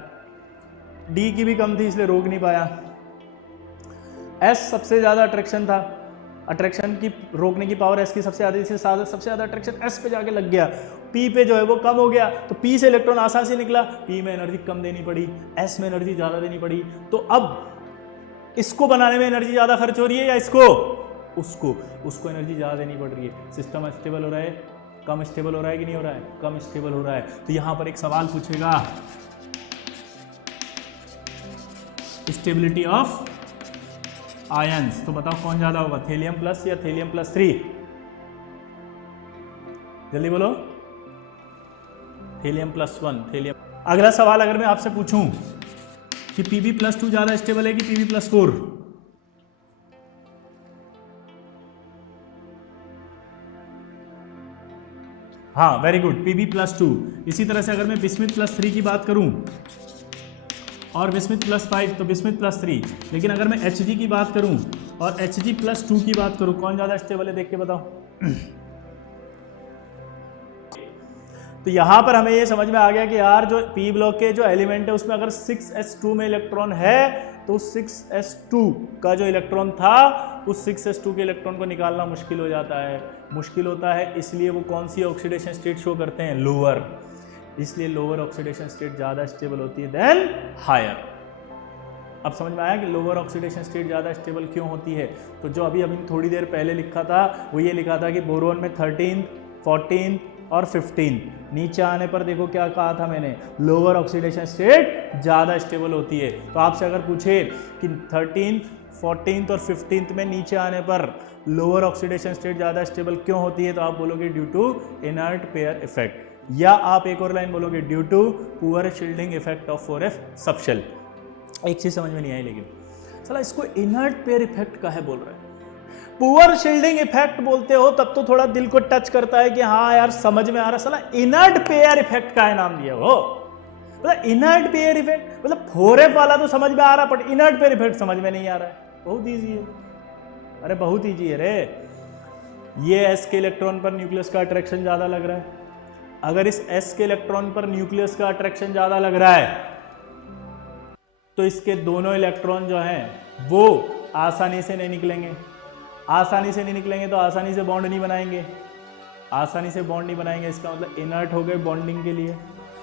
D की भी कम थी, इसलिए रोक नहीं पाया। S सबसे ज़्यादा अट्रैक्शन था, अट्रैक्शन की रोकने की पावर S की सबसे ज़्यादा, इसलिए सबसे ज़्यादा अट्रैक्शन S पे जाके लग गया। P पे जो है वो कम हो गया, तो P से इलेक्ट्रॉन आसानी से निकला, P में एनर्जी कम देनी पड़ी, S में एनर्जी ज़्यादा देनी पड़ी। तो अब इसको बनाने में एनर्जी ज़्यादा खर्च हो रही है या इसको, उसको एनर्जी ज़्यादा देनी पड़ रही है। सिस्टम स्टेबल हो रहा है, कम स्टेबल हो रहा है कि नहीं हो रहा है, कम स्टेबल हो रहा है। तो यहाँ पर एक सवाल पूछेगा, इस स्टेबिलिटी ऑफ आयंस। तो बताओ कौन ज्यादा होगा, थेलियम प्लस या थेलियम प्लस 3? जल्दी बोलो। Thallium plus 1, thallium. अगला सवाल अगर मैं आपसे पूछूं कि Pb+2 ज्यादा स्टेबल है कि Pb+4? हाँ, वेरी गुड, Pb+2। इसी तरह से अगर मैं बिस्मिथ+3 की बात करूं और बिस्मिथ+5 तो बिस्मिथ+3, लेकिन अगर मैं Hg की बात करूं और Hg+2 की बात करूं, कौन ज्यादा स्टेबल है देख के बताओ। तो यहां पर हमें ये समझ में आ गया कि यार जो पी ब्लॉक के जो एलिमेंट है उसमें अगर 6s2 में इलेक्ट्रॉन है तो 6s2 का जो इलेक्ट्रॉन था उस 6s2 के इलेक्ट्रॉन को निकालना मुश्किल हो जाता है। मुश्किल होता है इसलिए वो कौन सी ऑक्सीडेशन स्टेट शो करते हैं, लोअर। इसलिए लोअर ऑक्सीडेशन स्टेट ज़्यादा स्टेबल होती है देन हायर। अब समझ में आया कि लोअर ऑक्सीडेशन स्टेट ज़्यादा स्टेबल क्यों होती है। तो जो अभी थोड़ी देर पहले लिखा था वो ये लिखा था कि बोरोन में 13, 14 और 15, नीचे आने पर देखो क्या कहा था मैंने, लोअर ऑक्सीडेशन स्टेट ज़्यादा स्टेबल होती है। तो आपसे अगर पूछे कि 13, 14 और 15 में नीचे आने पर लोअर ऑक्सीडेशन स्टेट ज़्यादा स्टेबल क्यों होती है, तो आप बोलोगे due to inert pair effect, या आप एक और लाइन बोलोगे due to poor shielding effect of 4f subshell. एक चीज़ समझ में नहीं आई, लेकिन चला इसको इनर्ट पेयर इफेक्ट का है बोल रहे हैं, पुअर शील्डिंग इफेक्ट बोलते हो तब तो थोड़ा दिल को टच करता है कि हाँ यार समझ में आ रहा, साला इनर्ट पेयर इफेक्ट का है नाम दिया हो। मतलब इनर्ट पेयर इफेक्ट मतलब 4f वाला तो समझ में आ रहा, बट इनर्ट पेयर इफेक्ट समझ में नहीं आ रहा है। बहुत ईजी है, अरे बहुत ईजी है रे। ये s के इलेक्ट्रॉन पर न्यूक्लियस का अट्रैक्शन ज्यादा लग रहा है। अगर इस s के इलेक्ट्रॉन पर न्यूक्लियस का अट्रैक्शन ज्यादा लग रहा है तो इसके दोनों इलेक्ट्रॉन जो हैं वो आसानी से नहीं निकलेंगे। आसानी से नहीं निकलेंगे तो आसानी से बॉन्ड नहीं बनाएंगे, आसानी से बॉन्ड नहीं बनाएंगे, इसका मतलब इनर्ट हो गए बॉन्डिंग के लिए।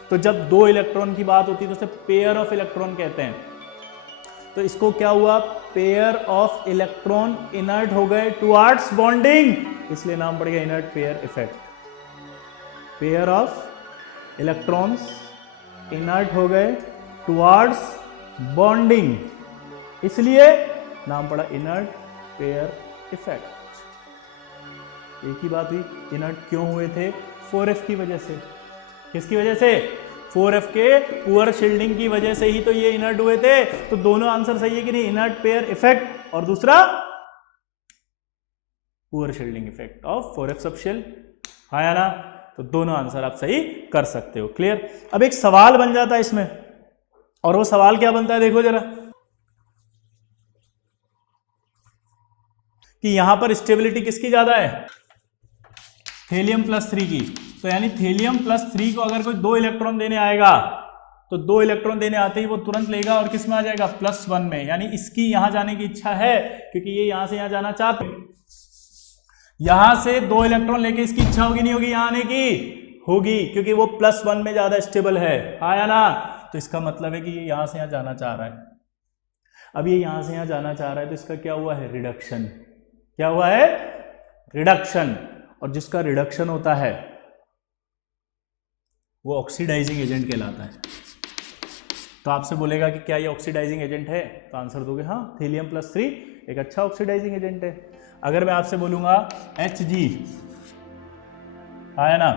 तो जब दो इलेक्ट्रॉन की बात होती है तो उसे पेयर ऑफ इलेक्ट्रॉन कहते हैं। तो इसको क्या हुआ, पेयर ऑफ इलेक्ट्रॉन इनर्ट हो गए टुवर्ड्स बॉन्डिंग, इसलिए नाम पड़ गया inert pair effect. Pair of electrons inert हो गए टुवर्ड्स बॉन्डिंग, इसलिए नाम पड़ा इनर्ट पेयर इफेक्ट। एक ही बात हुई, इनर्ट क्यों हुए थे, 4f की वजह से। किसकी वजह से, 4f के पुअर शील्डिंग की वजह से ही तो ये इनर्ट हुए थे। तो दोनों आंसर सही है कि नहीं, इनर्ट पेयर इफेक्ट और दूसरा poor shielding effect of 4f subshell, हाँ या ना। तो दोनों आंसर आप सही कर सकते हो। क्लियर। अब एक सवाल बन जाता है इसमें, और वो सवाल क्या बनता है देखो जरा, कि यहां पर स्टेबिलिटी किसकी ज्यादा है, थेलियम+3 की। तो यानी थेलियम+3 को अगर कोई 2 इलेक्ट्रॉन देने आएगा तो 2 इलेक्ट्रॉन देने आते ही वो तुरंत लेगा और किस में आ जाएगा, +1 में। यानी इसकी यहां जाने की इच्छा है क्योंकि ये यहां से यहां जाना चाहते हैं। यहां से 2 इलेक्ट्रॉन लेके इसकी इच्छा होगी नहीं होगी, यहां आने की होगी, क्योंकि वो +1 में ज्यादा स्टेबल है, आया ना। तो इसका मतलब है कि ये यहां से यहां जाना चाह रहा है। अब ये यहां से यहां जाना चाह रहा है तो इसका क्या हुआ है, रिडक्शन। क्या हुआ है, रिडक्शन। और जिसका रिडक्शन होता है वो ऑक्सीडाइजिंग एजेंट कहलाता है। तो आपसे बोलेगा कि क्या ये ऑक्सीडाइजिंग एजेंट है, तो आंसर दोगे हाँ, थेलियम+3 एक अच्छा ऑक्सीडाइजिंग एजेंट है। अगर मैं आपसे बोलूंगा Hg, आया ना,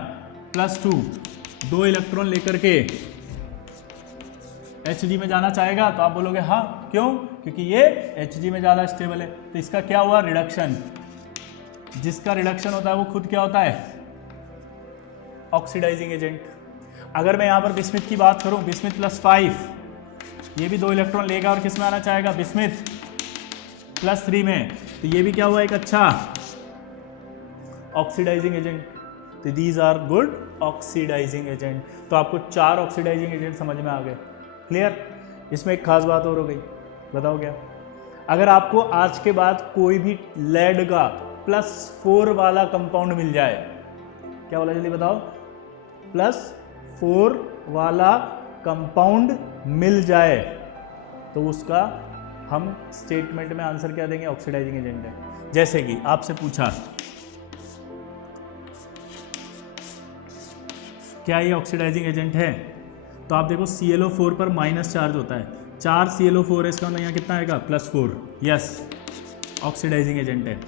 +2 2 इलेक्ट्रॉन लेकर के Hg में जाना चाहेगा, तो आप बोलोगे हाँ, क्यों, क्योंकि ये Hg में ज़्यादा स्टेबल है। तो इसका क्या हुआ, रिडक्शन। जिसका रिडक्शन होता है वो खुद क्या होता है, ऑक्सीडाइजिंग एजेंट। अगर मैं यहाँ पर बिस्मिथ की बात करूँ, बिस्मिथ+5, ये भी 2 इलेक्ट्रॉन लेगा और किस में आना चाहेगा, बिस्मिथ+3 में। तो ये भी क्या हुआ, एक अच्छा ऑक्सीडाइजिंग एजेंट। तो these are good oxidising agent. तो आपको 4 ऑक्सीडाइजिंग एजेंट समझ में आ गए। क्लियर। इसमें एक खास बात और हो गई, बताओ क्या। अगर आपको आज के बाद कोई भी लेड का +4 वाला कंपाउंड मिल जाए, क्या बोला जल्दी बताओ, +4 वाला कंपाउंड मिल जाए, तो उसका हम स्टेटमेंट में आंसर क्या देंगे, ऑक्सीडाइजिंग एजेंट है। जैसे कि आपसे पूछा क्या ये ऑक्सीडाइजिंग एजेंट है, तो आप देखो ClO4 पर माइनस चार्ज होता है, 4 ClO4 है, इसका यहाँ कितना आएगा +4। यस, ऑक्सीडाइजिंग एजेंट है।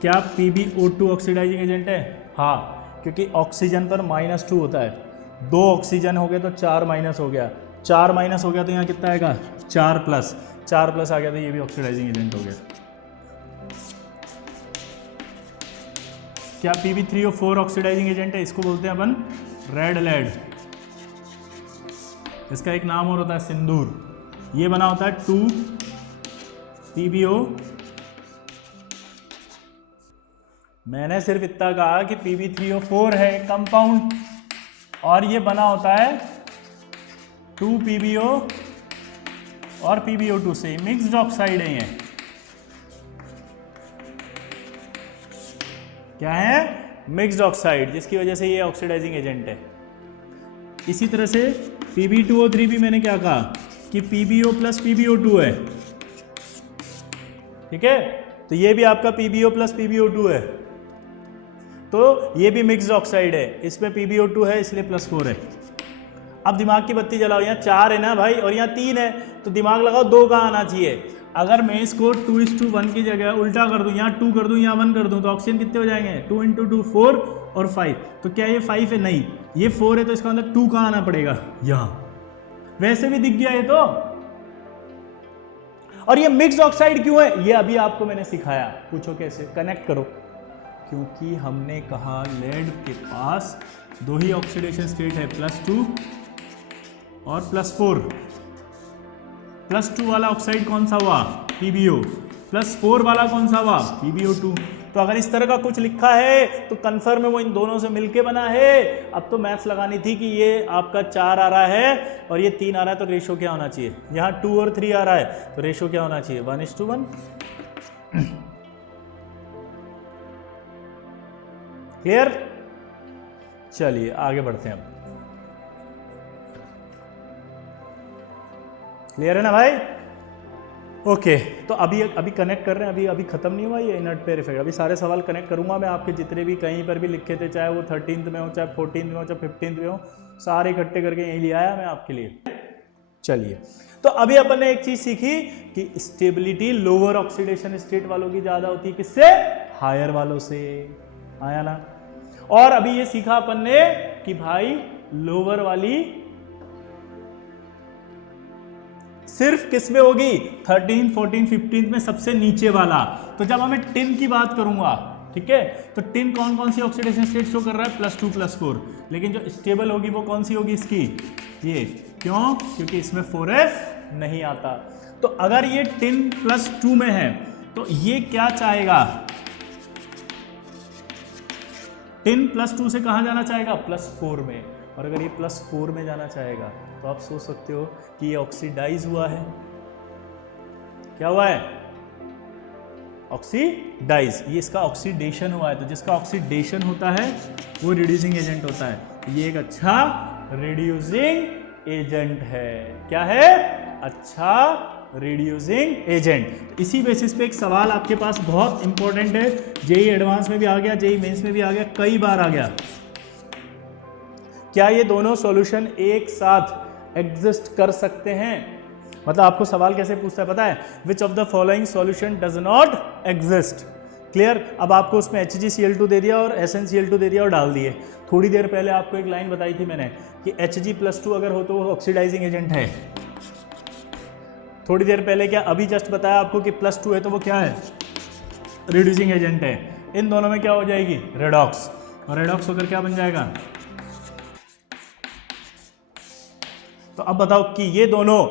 क्या PbO2 ऑक्सीडाइजिंग एजेंट है? हाँ, क्योंकि ऑक्सीजन पर -2 होता है। 2 ऑक्सीजन हो गए तो 4 माइनस हो गया, 4 माइनस हो गया तो यहाँ कितना आएगा 4 प्लस, 4 प्लस आ गया तो ये भी ऑक्सीडाइजिंग एजेंट हो गया। क्या Pb3O4 ऑक्सीडाइजिंग एजेंट है? इसको बोलते हैं अपन रेड लेड। इसका एक नाम और होता है सिंदूर। ये बना होता है 2PbO। मैंने सिर्फ इतना कहा कि Pb3O4 है कंपाउंड, और ये बना होता है 2PbO और PbO2 से, मिक्स्ड ऑक्साइड है ये। क्या है? मिक्स्ड ऑक्साइड, जिसकी वजह से ये ऑक्सीडाइजिंग एजेंट है। इसी तरह से Pb2O3 भी मैंने क्या कहा कि PbO प्लस PbO2 है, ठीक है? तो ये भी आपका PbO प्लस PbO2 है, तो ये भी मिक्स्ड ऑक्साइड है। इसमें PbO2 है इसलिए +4 है। अब दिमाग की बत्ती जलाओ, यहाँ 4 है ना भाई और यहाँ 3 है, तो दिमाग लगाओ 2 कहाँ आना चाहिए। अगर मैं इसको 2:1 की जगह उल्टा कर दूं, यहाँ 2 कर दूं, यहाँ 1 कर दूं, तो ऑक्सीजन कितने हो जाएंगे? 2 × 2 4 और 5। तो क्या ये 5 है? नहीं, ये 4 है, तो इसका मतलब 2 कहाँ आना पड़ेगा? यहाँ। वैसे भी दिख गया ये तो। और ये मिक्स्ड ऑक्साइड क्यों है? ये अभी आपको मैंने सिखाया। पूछो कैसे? कनेक्ट करो। क्योंकि हमने कहा लेड के पास 2 ही ऑक्सीडेशन स्टेट है, +2 और +4। +2 वाला ऑक्साइड कौन सा हुआ? PbO। +4 वाला कौन सा हुआ? PbO2। तो अगर इस तरह का कुछ लिखा है तो कन्फर्म है वो इन दोनों से मिलके बना है। अब तो मैथ्स लगानी थी कि ये आपका 4 आ रहा है और ये 3 आ रहा है, तो रेशो क्या होना चाहिए? यहाँ 2 और 3 आ रहा है, तो रेशो क्या होना चाहिए? 1:1। क्लियर? चलिए आगे बढ़ते हैं। क्लियर है ना भाई? ओके, तो अभी कनेक्ट कर रहे हैं। अभी खत्म नहीं हुआ ये इनर्ट पेयर इफेक्ट। अभी सारे सवाल कनेक्ट करूंगा मैं, आपके जितने भी कहीं पर भी लिखे थे, चाहे वो 13th में हो, चाहे 14th में हो, चाहे 15th में हो, सारे इकट्ठे करके यहीं ले आया मैं आपके लिए। चलिए, तो अभी अपन ने एक चीज सीखी कि स्टेबिलिटी लोअर ऑक्सीडेशन स्टेट वालों की ज्यादा होती है, किससे? हायर वालों से। आया ना? और अभी ये सीखा अपन ने कि भाई लोअर वाली सिर्फ किस में होगी? 13, 14, 15 में सबसे नीचे वाला। तो जब हमें टिन की बात करूंगा, ठीक है, तो टिन कौन कौन सी ऑक्सीडेशन स्टेट शो कर रहा है? +2 +4। लेकिन जो स्टेबल होगी वो कौन सी होगी इसकी? ये। क्यों? क्योंकि इसमें 4F नहीं आता। तो अगर ये टिन +2 में है तो ये क्या चाहेगा? टिन +2 से कहां जाना चाहेगा? +4 में। और अगर ये +4 में जाना चाहेगा तो आप सोच सकते हो कि ये ऑक्सीडाइज हुआ है। क्या हुआ है? ऑक्सीडाइज। ये इसका ऑक्सीडेशन हुआ है। तो जिसका ऑक्सीडेशन होता है वो रिड्यूसिंग एजेंट होता है। ये एक अच्छा रिड्यूसिंग एजेंट है। क्या है? अच्छा रिड्यूसिंग एजेंट। इसी बेसिस पे एक सवाल आपके पास बहुत इंपॉर्टेंट है, जेई एडवांस में भी आ गया, जेई मेंस में भी आ गया, कई बार आ गया। क्या ये दोनों सॉल्यूशन एक साथ एग्जिस्ट कर सकते हैं? मतलब आपको सवाल कैसे पूछता है पता है? Which of the following solution does not exist. Clear? अब आपको उसमें HgCl2 दे दिया और SnCl2 दे दिया और डाल दिए। थोड़ी देर पहले आपको एक लाइन बताई थी मैंने कि Hg+2 अगर हो तो वो ऑक्सीडाइजिंग एजेंट है। थोड़ी देर पहले क्या अभी जस्ट बताया आपको कि +2 है तो वो क्या है? रिड्यूसिंग एजेंट है। इन दोनों में क्या हो जाएगी? रेडॉक्स। और रेडॉक्स होकर क्या बन जाएगा? तो अब बताओ कि ये दोनों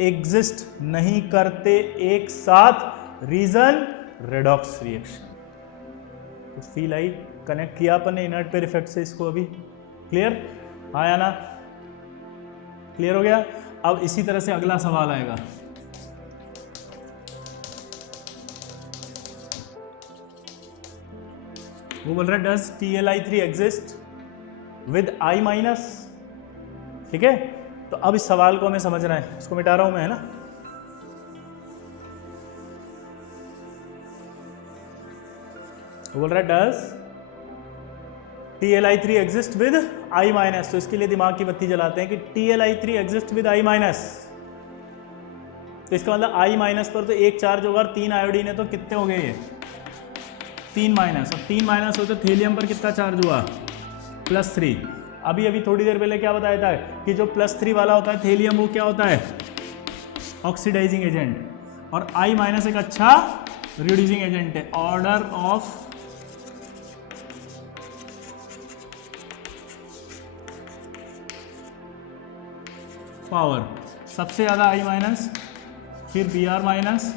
एग्जिस्ट नहीं करते एक साथ। Reason? Redox reaction. Feel I? Connect किया अपन ने इनर्ट पेयर इफेक्ट से इसको अभी। क्लियर? आया ना? क्लियर हो गया? अब इसी तरह से अगला सवाल आएगा। वो बोल रहा है does TlI3 exist with I-? ठीक है, तो अब इस सवाल को हमें समझना है। इसको मिटा रहा हूं मैं, है ना? वो बोल रहा है does TlI3 exist with I-? तो इसके लिए दिमाग की बत्ती जलाते हैं कि TlI3 एग्जिस्ट विद I-। तो इसका मतलब I माइनस पर तो एक चार्ज होगा और 3 आयोडीन है, तो कितने हो गए ये 3 माइनस, और 3 माइनस हो तो थेलियम पर कितना चार्ज हुआ +3। अभी थोड़ी देर पहले क्या बताया था कि जो +3 वाला होता है थेलियम वो क्या होता है ऑक्सीडाइजिंग एजेंट, और I माइनस एक अच्छा रिड्यूसिंग एजेंट है। ऑर्डर ऑफ पावर सबसे ज्यादा I माइनस, फिर Br माइनस,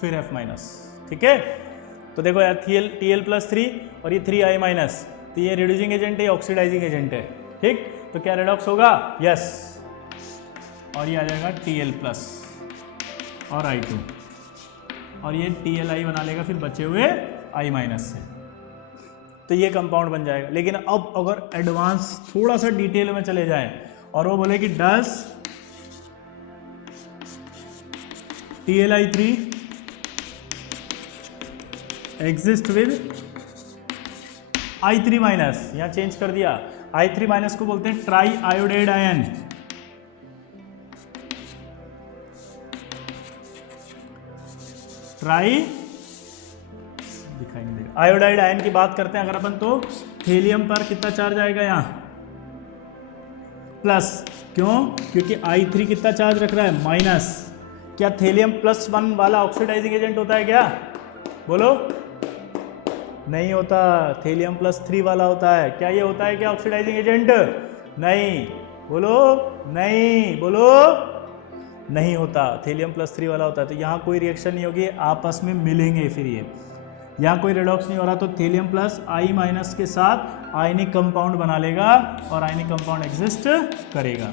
फिर F माइनस। ठीक है, तो देखो यार Tl+3 और ये 3I माइनस, तो ये रिड्यूसिंग एजेंट है, ऑक्सीडाइजिंग एजेंट है। ठीक, तो क्या रेडॉक्स होगा, यस, और ये आ जाएगा Tl+ और I2, और ये Tli बना लेगा फिर बचे हुए I माइनस से, तो ये कंपाउंड बन जाएगा। लेकिन अब अगर एडवांस थोड़ा सा डिटेल में चले जाएं और वो बोले कि does Tli3 exist with I3 minus, यहां चेंज कर दिया, I3 माइनस को बोलते हैं ट्राई आयोडाइड आयन, ट्राई दिखाई नहीं देगा, आयोडाइड आयन की बात करते हैं अगर अपन, तो थेलियम पर कितना चार्ज आएगा यहाँ प्लस, क्यों, क्योंकि I3 कितना चार्ज रख रहा है माइनस। क्या थेलियम +1 वाला ऑक्सीडाइजिंग एजेंट होता है क्या, बोलो, नहीं होता, थेलियम +3 वाला होता है। क्या ये होता है क्या ऑक्सीडाइजिंग एजेंट, नहीं, बोलो, नहीं, बोलो, नहीं होता, थेलियम +3 वाला होता है। तो यहाँ कोई रिएक्शन नहीं होगी, आपस में मिलेंगे, फिर ये यहाँ कोई रेडॉक्स नहीं हो रहा, तो थेलियम प्लस I माइनस के साथ आयनिक कंपाउंड बना लेगा और आयनिक कंपाउंड एग्जिस्ट करेगा।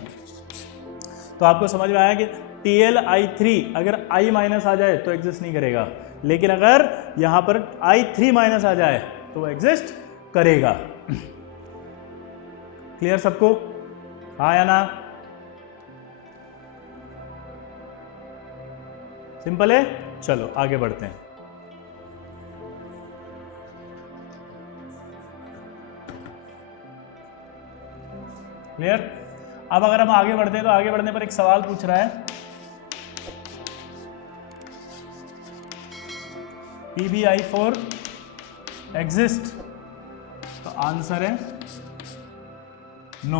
तो आपको समझ में आया कि Tli3 अगर I माइनस आ जाए तो एग्जिस्ट नहीं करेगा, लेकिन अगर यहाँ पर I3 माइनस आ जाए तो वो एग्जिस्ट करेगा। क्लियर सबको, हाँ या ना, सिंपल है। चलो आगे बढ़ते हैं। क्लियर। अब अगर हम आगे बढ़ते हैं तो आगे बढ़ने पर एक सवाल पूछ रहा है, PbI4 एग्जिस्ट, तो आंसर है नो।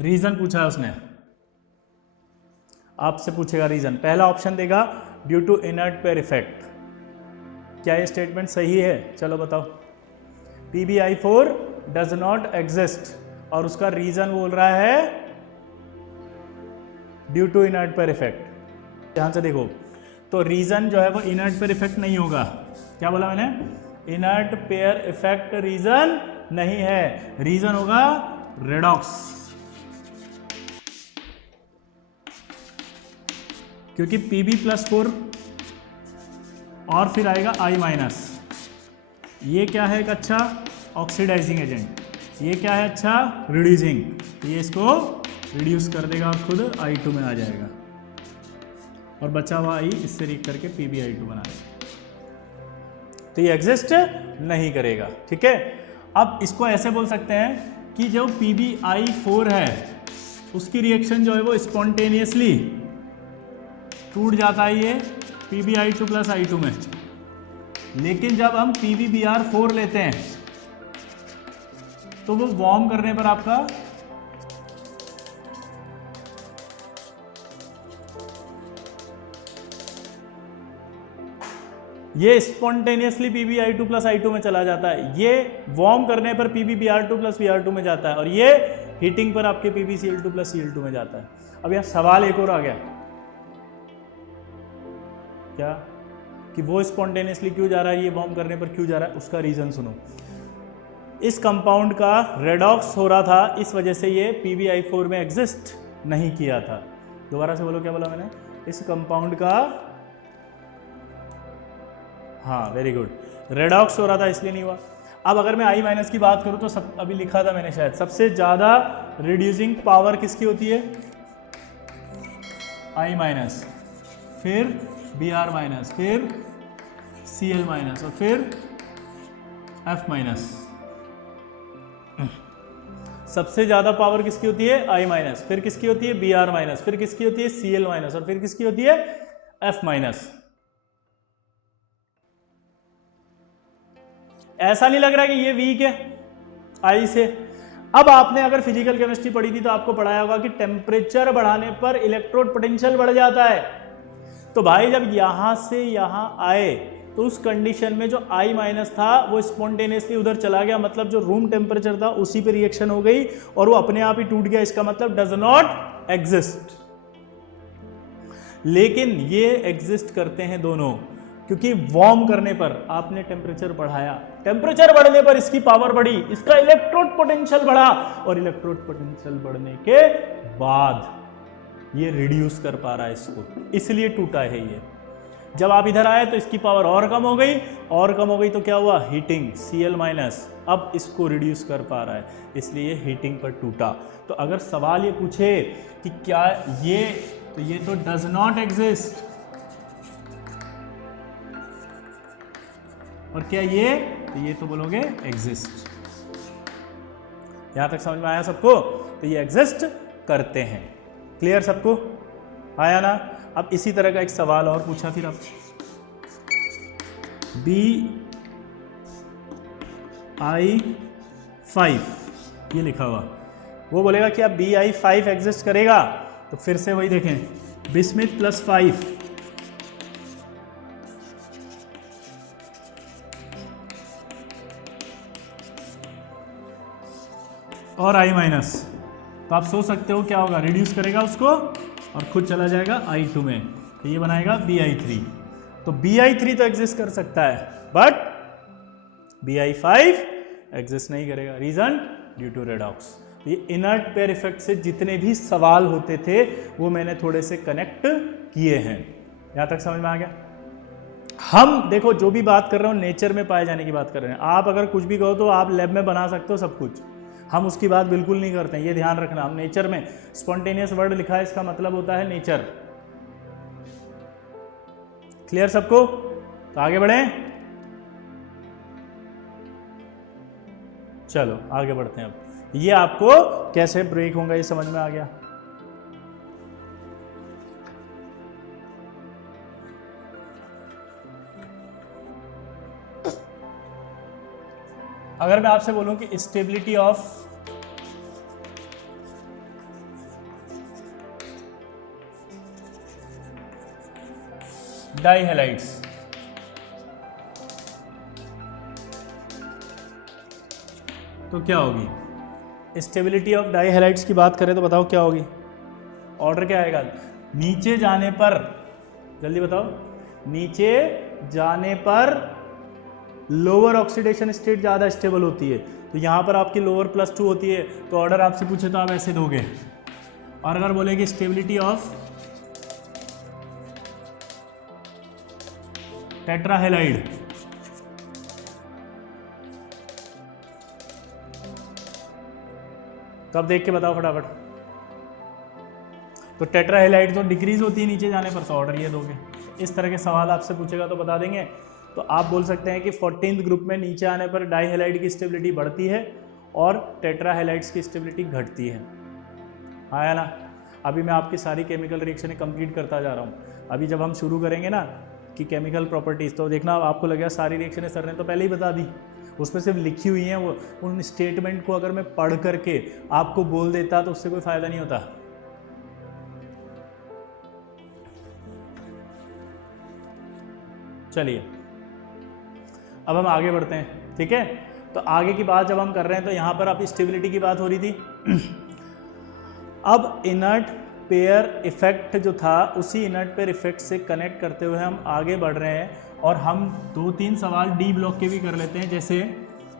रीजन पूछा है उसने, आपसे पूछेगा रीजन। पहला ऑप्शन देगा due to inert pair effect. क्या ये स्टेटमेंट सही है, चलो बताओ। PbI4 डज नॉट एग्जिस्ट और उसका रीजन बोल रहा है due to inert pair effect. ध्यान से देखो, तो रीजन जो है वो इनर्ट पेयर इफेक्ट नहीं होगा। क्या बोला मैंने, इनर्ट पेयर इफेक्ट रीजन नहीं है, रीजन होगा रेडॉक्स, क्योंकि Pb+4 और फिर आएगा I माइनस। ये क्या है एक अच्छा ऑक्सीडाइजिंग एजेंट, ये क्या है अच्छा रिड्यूसिंग, तो ये इसको रिड्यूस कर देगा और खुद I2 में आ जाएगा और बचा हुआ I इससे रीक करके PbI2 बना देगा। तो ये एग्जिस्ट नहीं करेगा। ठीक है, अब इसको ऐसे बोल सकते हैं कि जो PbI4 है उसकी रिएक्शन जो है वो स्पॉन्टेनियसली टूट जाता है ये PbI2 + I2 में, लेकिन जब हम PbBr4 लेते हैं तो वो वार्म करने पर आपका ये स्पॉन्टेनियसली PbI2 + I2 में चला जाता है, ये वार्म करने पर PbBr2 + Br2 में जाता है और ये हीटिंग पर आपके PbCl2 + Cl2 में जाता है। अब यह सवाल एक और आ गया, क्या कि वो स्पॉन्टेनियसली क्यों जा रहा है, ये वार्म करने पर क्यों जा रहा है, उसका रीजन सुनो। इस कंपाउंड का रेडॉक्स हो रहा था, इस वजह से ये PbI4 में एग्जिस्ट नहीं किया था। दोबारा से बोलो, क्या बोला मैंने, इस कंपाउंड का, हाँ वेरी गुड, रेडॉक्स हो रहा था इसलिए नहीं हुआ। अब अगर मैं I माइनस की बात करूं तो अभी लिखा था मैंने शायद, सबसे ज्यादा रिड्यूसिंग पावर किसकी होती है, I माइनस, फिर Br माइनस, फिर Cl माइनस और फिर F माइनस। सबसे ज्यादा पावर किसकी होती है? I माइनस, फिर किसकी होती है? Br माइनस, फिर किसकी होती है? Cl माइनस, और फिर किसकी होती है? F minus. ऐसा नहीं लग रहा कि ये वीक है I से? अब आपने अगर फिजिकल केमिस्ट्री पढ़ी थी तो आपको पढ़ाया होगा कि टेम्परेचर बढ़ाने पर इलेक्ट्रोड पोटेंशियल बढ़ जाता है। तो भाई जब यहां से यहां आए तो उस कंडीशन में जो I माइनस था वो स्पॉन्टेनियसली उधर चला गया, मतलब जो रूम टेम्परेचर था उसी पे रिएक्शन हो गई और वो अपने आप ही टूट गया। इसका मतलब डज नॉट एग्जिस्ट। लेकिन ये एग्जिस्ट करते हैं दोनों, क्योंकि वार्म करने पर आपने टेम्परेचर बढ़ाया, टेम्परेचर बढ़ने पर इसकी पावर बढ़ी, इसका इलेक्ट्रोड पोटेंशियल बढ़ा, और इलेक्ट्रोड पोटेंशियल बढ़ने के बाद ये रिड्यूस कर पा रहा है इसको, इसलिए टूटा है ये। जब आप इधर आए तो इसकी पावर और कम हो गई, और कम हो गई तो क्या हुआ? हीटिंग, Cl माइनस अब इसको रिड्यूस कर पा रहा है, इसलिए हीटिंग पर टूटा। तो अगर सवाल ये पूछे कि क्या ये, तो ये तो डज नॉट एग्जिस्ट, और क्या ये, तो ये तो बोलोगे एग्जिस्ट। यहां तक समझ में आया सबको? तो ये एग्जिस्ट करते हैं। क्लियर सबको? आया ना? अब इसी तरह का एक सवाल और पूछा फिर अब, Bi5 ये लिखा हुआ, वो बोलेगा कि अब Bi5 एग्जिस्ट करेगा, तो फिर से वही देखें, बिस्मिथ प्लस 5 और I माइनस, तो आप सोच सकते हो क्या होगा? रिड्यूस करेगा उसको और खुद चला जाएगा I2 में, तो ये बनाएगा Bi3। तो Bi3 तो एग्जिस्ट कर सकता है, बट Bi5 एग्जिस्ट नहीं करेगा। रीजन? Due to redox. ये इनर्ट पेयर इफेक्ट से जितने भी सवाल होते थे वो मैंने थोड़े से कनेक्ट किए हैं। यहां तक समझ में आ गया? हम देखो जो भी बात कर रहे हो नेचर में पाए जाने की बात कर रहे हैं। आप अगर कुछ भी कहो तो आप लैब में बना सकते हो सब कुछ, हम उसकी बात बिल्कुल नहीं करते हैं, ये ध्यान रखना। हम नेचर में स्पॉन्टेनियस वर्ड लिखा है, इसका मतलब होता है नेचर। क्लियर सबको? तो आगे बढ़ें, चलो आगे बढ़ते हैं। अब ये आपको कैसे ब्रेक होगा ये समझ में आ गया। अगर मैं आपसे बोलूं कि स्टेबिलिटी ऑफ डाइहैलाइड्स, तो क्या होगी? स्टेबिलिटी ऑफ डाइहैलाइड्स की बात करें तो बताओ क्या होगी? ऑर्डर क्या आएगा? नीचे जाने पर, जल्दी बताओ, नीचे जाने पर लोअर ऑक्सीडेशन स्टेट ज़्यादा स्टेबल होती है, तो यहाँ पर आपकी लोअर +2 होती है, तो ऑर्डर आपसे पूछे तो आप ऐसे दोगे। और अगर बोले कि स्टेबिलिटी ऑफ टेट्राहेलाइड, तो अब देख के बताओ फटाफट। तो टेट्राहेलाइड तो डिक्रीज होती है नीचे जाने पर, तो ऑर्डर ये दोगे। इस तरह के सवाल आपसे पूछेगा तो बता देंगे। तो आप बोल सकते हैं कि 14th ग्रुप में नीचे आने पर डाइहैलाइड की स्टेबिलिटी बढ़ती है और टेट्राहेलाइड्स की स्टेबिलिटी घटती है। आया ना? अभी मैं आपकी सारी केमिकल रिएक्शनें कंप्लीट करता जा रहा हूँ। अभी जब हम शुरू करेंगे ना कि केमिकल प्रॉपर्टीज़, तो देखना आपको लगेगा सारी रिएक्शनें सर ने तो पहले ही बता दी, उसमें सिर्फ लिखी हुई हैं। वो उन स्टेटमेंट को अगर मैं पढ़ करके आपको बोल देता तो उससे कोई फ़ायदा नहीं होता। चलिए अब हम आगे बढ़ते हैं, ठीक है? तो आगे की बात जब हम कर रहे हैं तो यहाँ पर आप स्टेबिलिटी की बात हो रही थी। अब इनर्ट पेयर इफेक्ट जो था, उसी इनर्ट पेयर इफेक्ट से कनेक्ट करते हुए हम आगे बढ़ रहे हैं और हम 2-3 सवाल डी ब्लॉक के भी कर लेते हैं, जैसे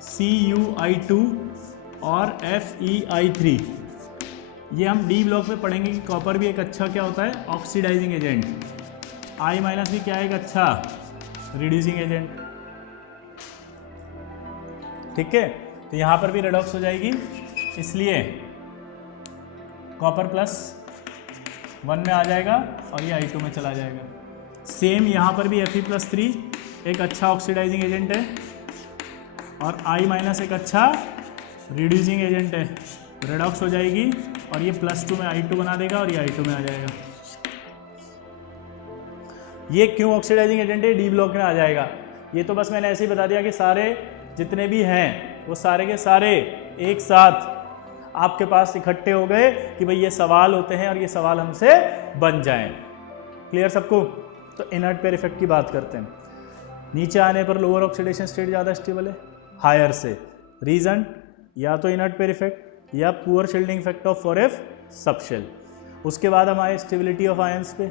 CuI2 और FeI3। ये हम डी ब्लॉक में पढ़ेंगे कि कॉपर भी एक अच्छा क्या होता है? Oxidising agent. I माइनस भी क्या है? एक अच्छा रिड्यूसिंग एजेंट। ठीक है? तो यहाँ पर भी रेडॉक्स हो जाएगी, इसलिए कॉपर +1 में आ जाएगा और ये I2 में चला जाएगा। सेम यहाँ पर भी Fe+3 एक अच्छा ऑक्सीडाइजिंग एजेंट है और I- एक अच्छा रिड्यूसिंग एजेंट है। रेडॉक्स हो जाएगी और ये +2 में I2 बना देगा और ये I2 में आ जाएगा। ये क्यों ऑक्सीडाइजिंग एजेंट है, डी ब्लॉक में आ जाएगा। ये तो बस मैंने ऐसे ही बता दिया कि सारे जितने भी हैं वो सारे के सारे एक साथ आपके पास इकट्ठे हो गए कि भाई ये सवाल होते हैं और ये सवाल हमसे बन जाएं। क्लियर सबको? तो इनर्ट पेयर इफेक्ट की बात करते हैं। नीचे आने पर लोअर ऑक्सीडेशन स्टेट ज़्यादा स्टेबल है हायर से। रीज़न या तो इनर्ट पेयर इफेक्ट या poor shielding effect of 4F subshell. उसके बाद हम आए स्टेबिलिटी ऑफ आयंस पे।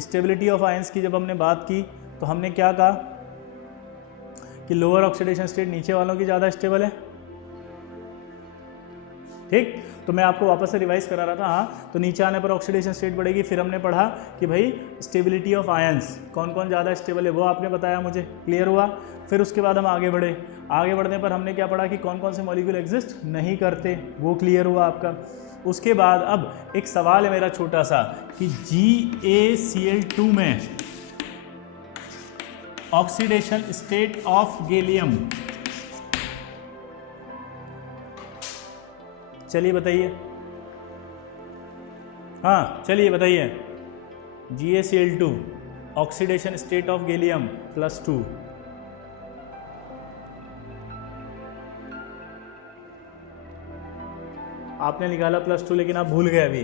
स्टेबिलिटी ऑफ आयंस की जब हमने बात की तो हमने क्या कहा कि लोअर ऑक्सीडेशन स्टेट नीचे वालों की ज़्यादा स्टेबल है। ठीक, तो मैं आपको वापस से रिवाइज करा रहा था। हाँ, तो नीचे आने पर ऑक्सीडेशन स्टेट बढ़ेगी। फिर हमने पढ़ा कि भाई स्टेबिलिटी ऑफ आयंस कौन कौन ज़्यादा स्टेबल है वो आपने बताया मुझे, क्लियर हुआ। फिर उसके बाद हम आगे बढ़े। आगे बढ़ने पर हमने क्या पढ़ा कि कौन कौन से मॉलिक्यूल एग्जिस्ट नहीं करते, वो क्लियर हुआ आपका। उसके बाद अब एक सवाल है मेरा छोटा सा कि GaCl2 में ऑक्सीडेशन स्टेट ऑफ गैलियम, चलिए बताइए। हाँ चलिए बताइए। GaCl2 oxidation state of gallium +2, आपने निकाला +2 लेकिन आप भूल गए अभी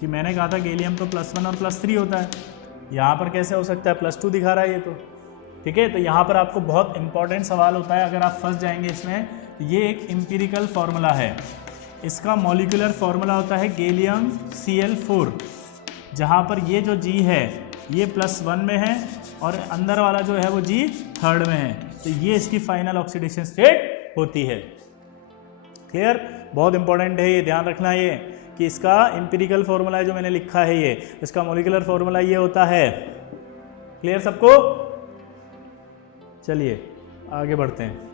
कि मैंने कहा था गैलियम तो +1 और +3 होता है। यहाँ पर कैसे हो सकता है, +2 दिखा रहा है ये तो। ठीक है, तो यहाँ पर आपको बहुत इंपॉर्टेंट सवाल होता है, अगर आप फंस जाएंगे इसमें। तो ये एक एम्पिरिकल फार्मूला है, इसका मॉलिक्यूलर फार्मूला होता है गैलियम Cl4, जहाँ पर ये जो G है ये +1 में है और अंदर वाला जो है वो G 3rd में है। तो ये इसकी फाइनल ऑक्सीडेशन स्टेट होती है। क्लियर? बहुत इंपॉर्टेंट है ये, ध्यान रखना ये कि इसका एम्पिरिकल फार्मूला है जो मैंने लिखा है ये, इसका मॉलिक्यूलर फार्मूला ये होता है। क्लियर सबको? चलिए आगे बढ़ते हैं।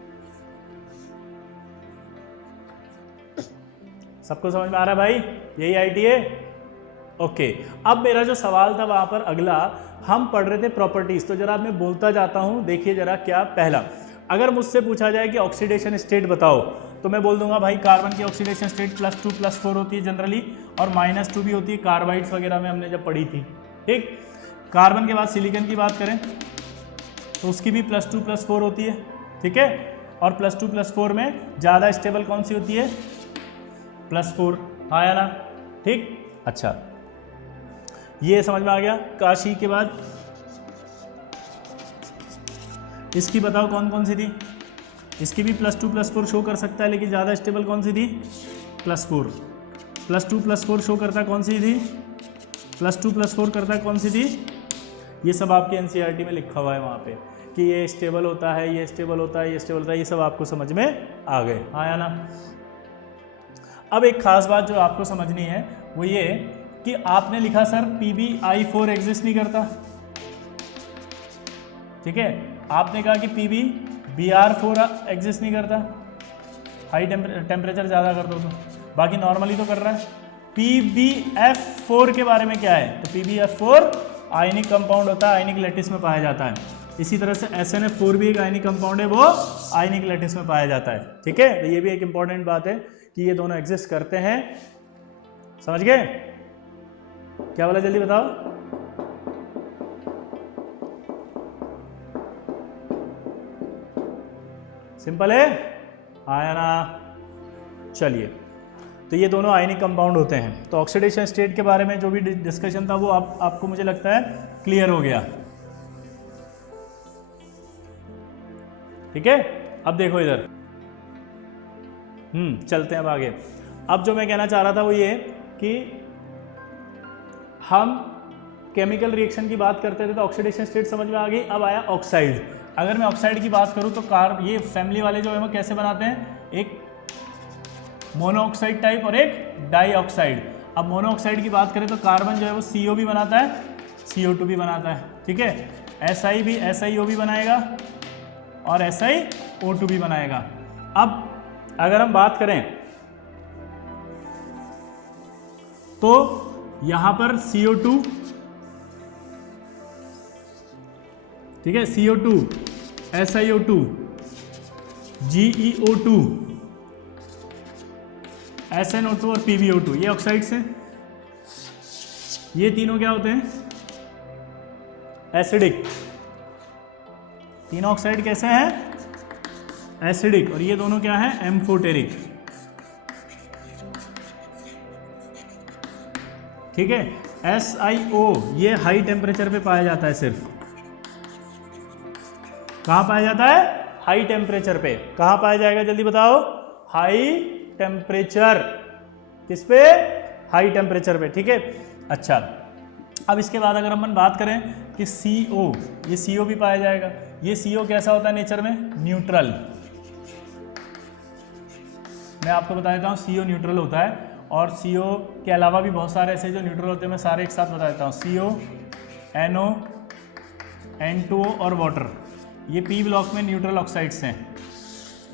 सबको समझ में आ रहा है भाई? यही आईटी है। ओके, अब मेरा जो सवाल था वहां पर अगला, हम पढ़ रहे थे प्रॉपर्टीज। तो जरा मैं बोलता जाता हूं, देखिए जरा क्या। पहला, अगर मुझसे पूछा जाए कि ऑक्सीडेशन स्टेट बताओ तो मैं बोल दूंगा भाई कार्बन की ऑक्सीडेशन स्टेट +2 +4 होती है जनरली, और -2 भी होती है, कार्बाइड्स वगैरह में हमने जब पढ़ी थी। ठीक, कार्बन के बाद सिलिकॉन की बात करें तो उसकी भी +2 +4 होती है। ठीक है, और +2 +4 में ज़्यादा स्टेबल कौन सी होती है? +4, आया ना? ठीक, अच्छा ये समझ में आ गया। काशी के बाद इसकी बताओ कौन कौन सी थी? इसकी भी +2 +4 शो कर सकता है, लेकिन ज़्यादा स्टेबल कौन सी थी? +4। +2 +4 शो करता कौन सी थी? +2 +4 करता कौन सी थी? ये सब आपके एनसीईआरटी में लिखा हुआ है वहाँ पे कि ये स्टेबल होता है, ये स्टेबल होता है, ये स्टेबल होता है, ये सब आपको समझ में आ गए, आया ना? अब एक खास बात जो आपको समझनी है वो ये कि आपने लिखा सर PbI4 एग्जिस्ट नहीं करता। ठीक है, आपने कहा कि PbBr4 एग्जिस्ट नहीं करता, हाई टेम्परेचर ज़्यादा कर दो तो, बाकी नॉर्मली तो कर रहा है। PbF4 के बारे में क्या है? तो PbF4 आयनिक कंपाउंड होता है, आयनिक लैटिस में पाया जाता है। इसी तरह से SnF4 भी एक आयनिक कंपाउंड है, वो आयनिक लैटिस में पाया जाता है। ठीक है, तो ये भी एक इंपॉर्टेंट बात है कि ये दोनों एग्जिस्ट करते हैं। समझ गए? क्या बोला, जल्दी बताओ। सिंपल है, आया ना? चलिए, तो ये दोनों आयनिक कंपाउंड होते हैं। तो ऑक्सीडेशन स्टेट के बारे में जो भी डिस्कशन था वो आपको मुझे लगता है क्लियर हो गया। ठीक है, अब देखो इधर, चलते हैं अब आगे। अब जो मैं कहना चाह रहा था वो ये कि हम केमिकल रिएक्शन की बात करते थे तो ऑक्सीडेशन स्टेट समझ में आ गई। अब आया ऑक्साइड। अगर मैं ऑक्साइड की बात करूं तो ये फैमिली वाले जो है वो कैसे बनाते हैं? एक मोनोऑक्साइड टाइप और एक डाइऑक्साइड। अब मोनोऑक्साइड की बात करें तो कार्बन जो है वो CO भी बनाता है, CO2 भी बनाता है। ठीक है, SI भी SiO भी बनाएगा और SiO2 भी बनाएगा। अब अगर हम बात करें तो यहां पर CO2, ठीक है, CO2 SiO2 GeO2, SnO2 और PbO2, ये ऑक्साइड्स हैं। ये तीनों क्या होते हैं? एसिडिक। तीनों ऑक्साइड कैसे हैं? एसिडिक। और ये दोनों क्या है? एम्फोटेरिक। ठीक है। SiO ये हाई टेम्परेचर पे पाया जाता है सिर्फ। कहां पाया जाता है? हाई टेम्परेचर पे। कहां पाया जाएगा जल्दी बताओ? High temperature. किस पे? हाई टेम्परेचर पे। ठीक है। अच्छा, अब इसके बाद अगर हम बात करें कि CO, ये CO भी पाया जाएगा। ये CO कैसा होता है नेचर में? न्यूट्रल। मैं आपको बता देता हूँ CO न्यूट्रल होता है, और CO के अलावा भी बहुत सारे ऐसे जो न्यूट्रल होते हैं, मैं सारे एक साथ बता देता हूँ। CO, NO, N2O और वाटर, ये P ब्लॉक में न्यूट्रल ऑक्साइड्स हैं,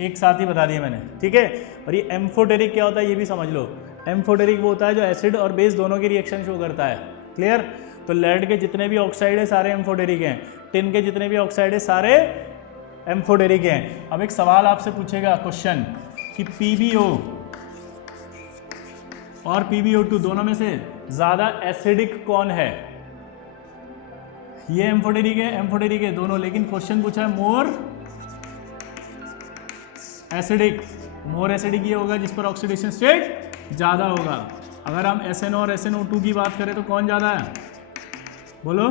एक साथ ही बता दिए मैंने। ठीक है। और ये एम्फोटेरिक क्या होता है ये भी समझ लो। एम्फोटेरिक वो होता है जो एसिड और बेस दोनों की रिएक्शन शो करता है। क्लियर? तो लेड के जितने भी ऑक्साइड है सारे एम्फोटेरिक हैं, टिन के जितने भी ऑक्साइड है सारे एम्फोटेरिक हैं। अब एक सवाल आपसे पूछेगा क्वेश्चन कि PbO और PbO2 दोनों में से ज्यादा एसिडिक कौन है? ये एम्फोटेरिक है दोनों, लेकिन क्वेश्चन पूछा है मोर एसिडिक। मोर एसिडिक ये होगा जिस पर ऑक्सीडेशन स्टेट ज्यादा होगा। अगर हम SnO और SnO2 की बात करें तो कौन ज्यादा है? बोलो।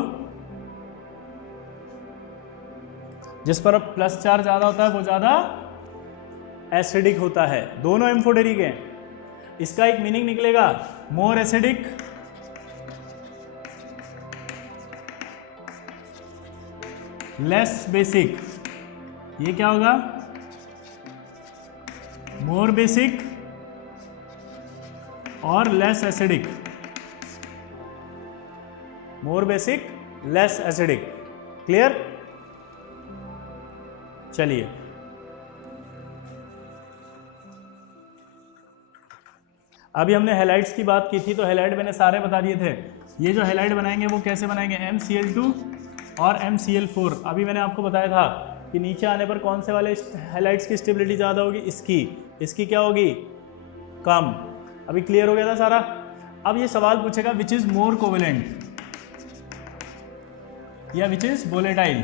जिस पर प्लस चार्ज ज्यादा होता है वो ज्यादा एसिडिक होता है। दोनों एम्फोटेरिक हैं। इसका एक मीनिंग निकलेगा मोर एसिडिक लेस बेसिक। ये क्या होगा? मोर बेसिक और लेस एसिडिक। मोर बेसिक लेस एसिडिक। क्लियर? चलिए, अभी हमने हैलाइड्स की बात की थी, तो हैलाइड मैंने सारे बता दिए थे। ये जो हैलाइड बनाएंगे वो कैसे बनाएंगे? MCl2 और MCl4। अभी मैंने आपको बताया था कि नीचे आने पर कौन से वाले हैलाइड्स की स्टेबिलिटी ज़्यादा होगी? इसकी क्या होगी? कम। अभी क्लियर हो गया था सारा। अब ये सवाल पूछेगा विच इज मोर कोवेलेंट या which is volatile?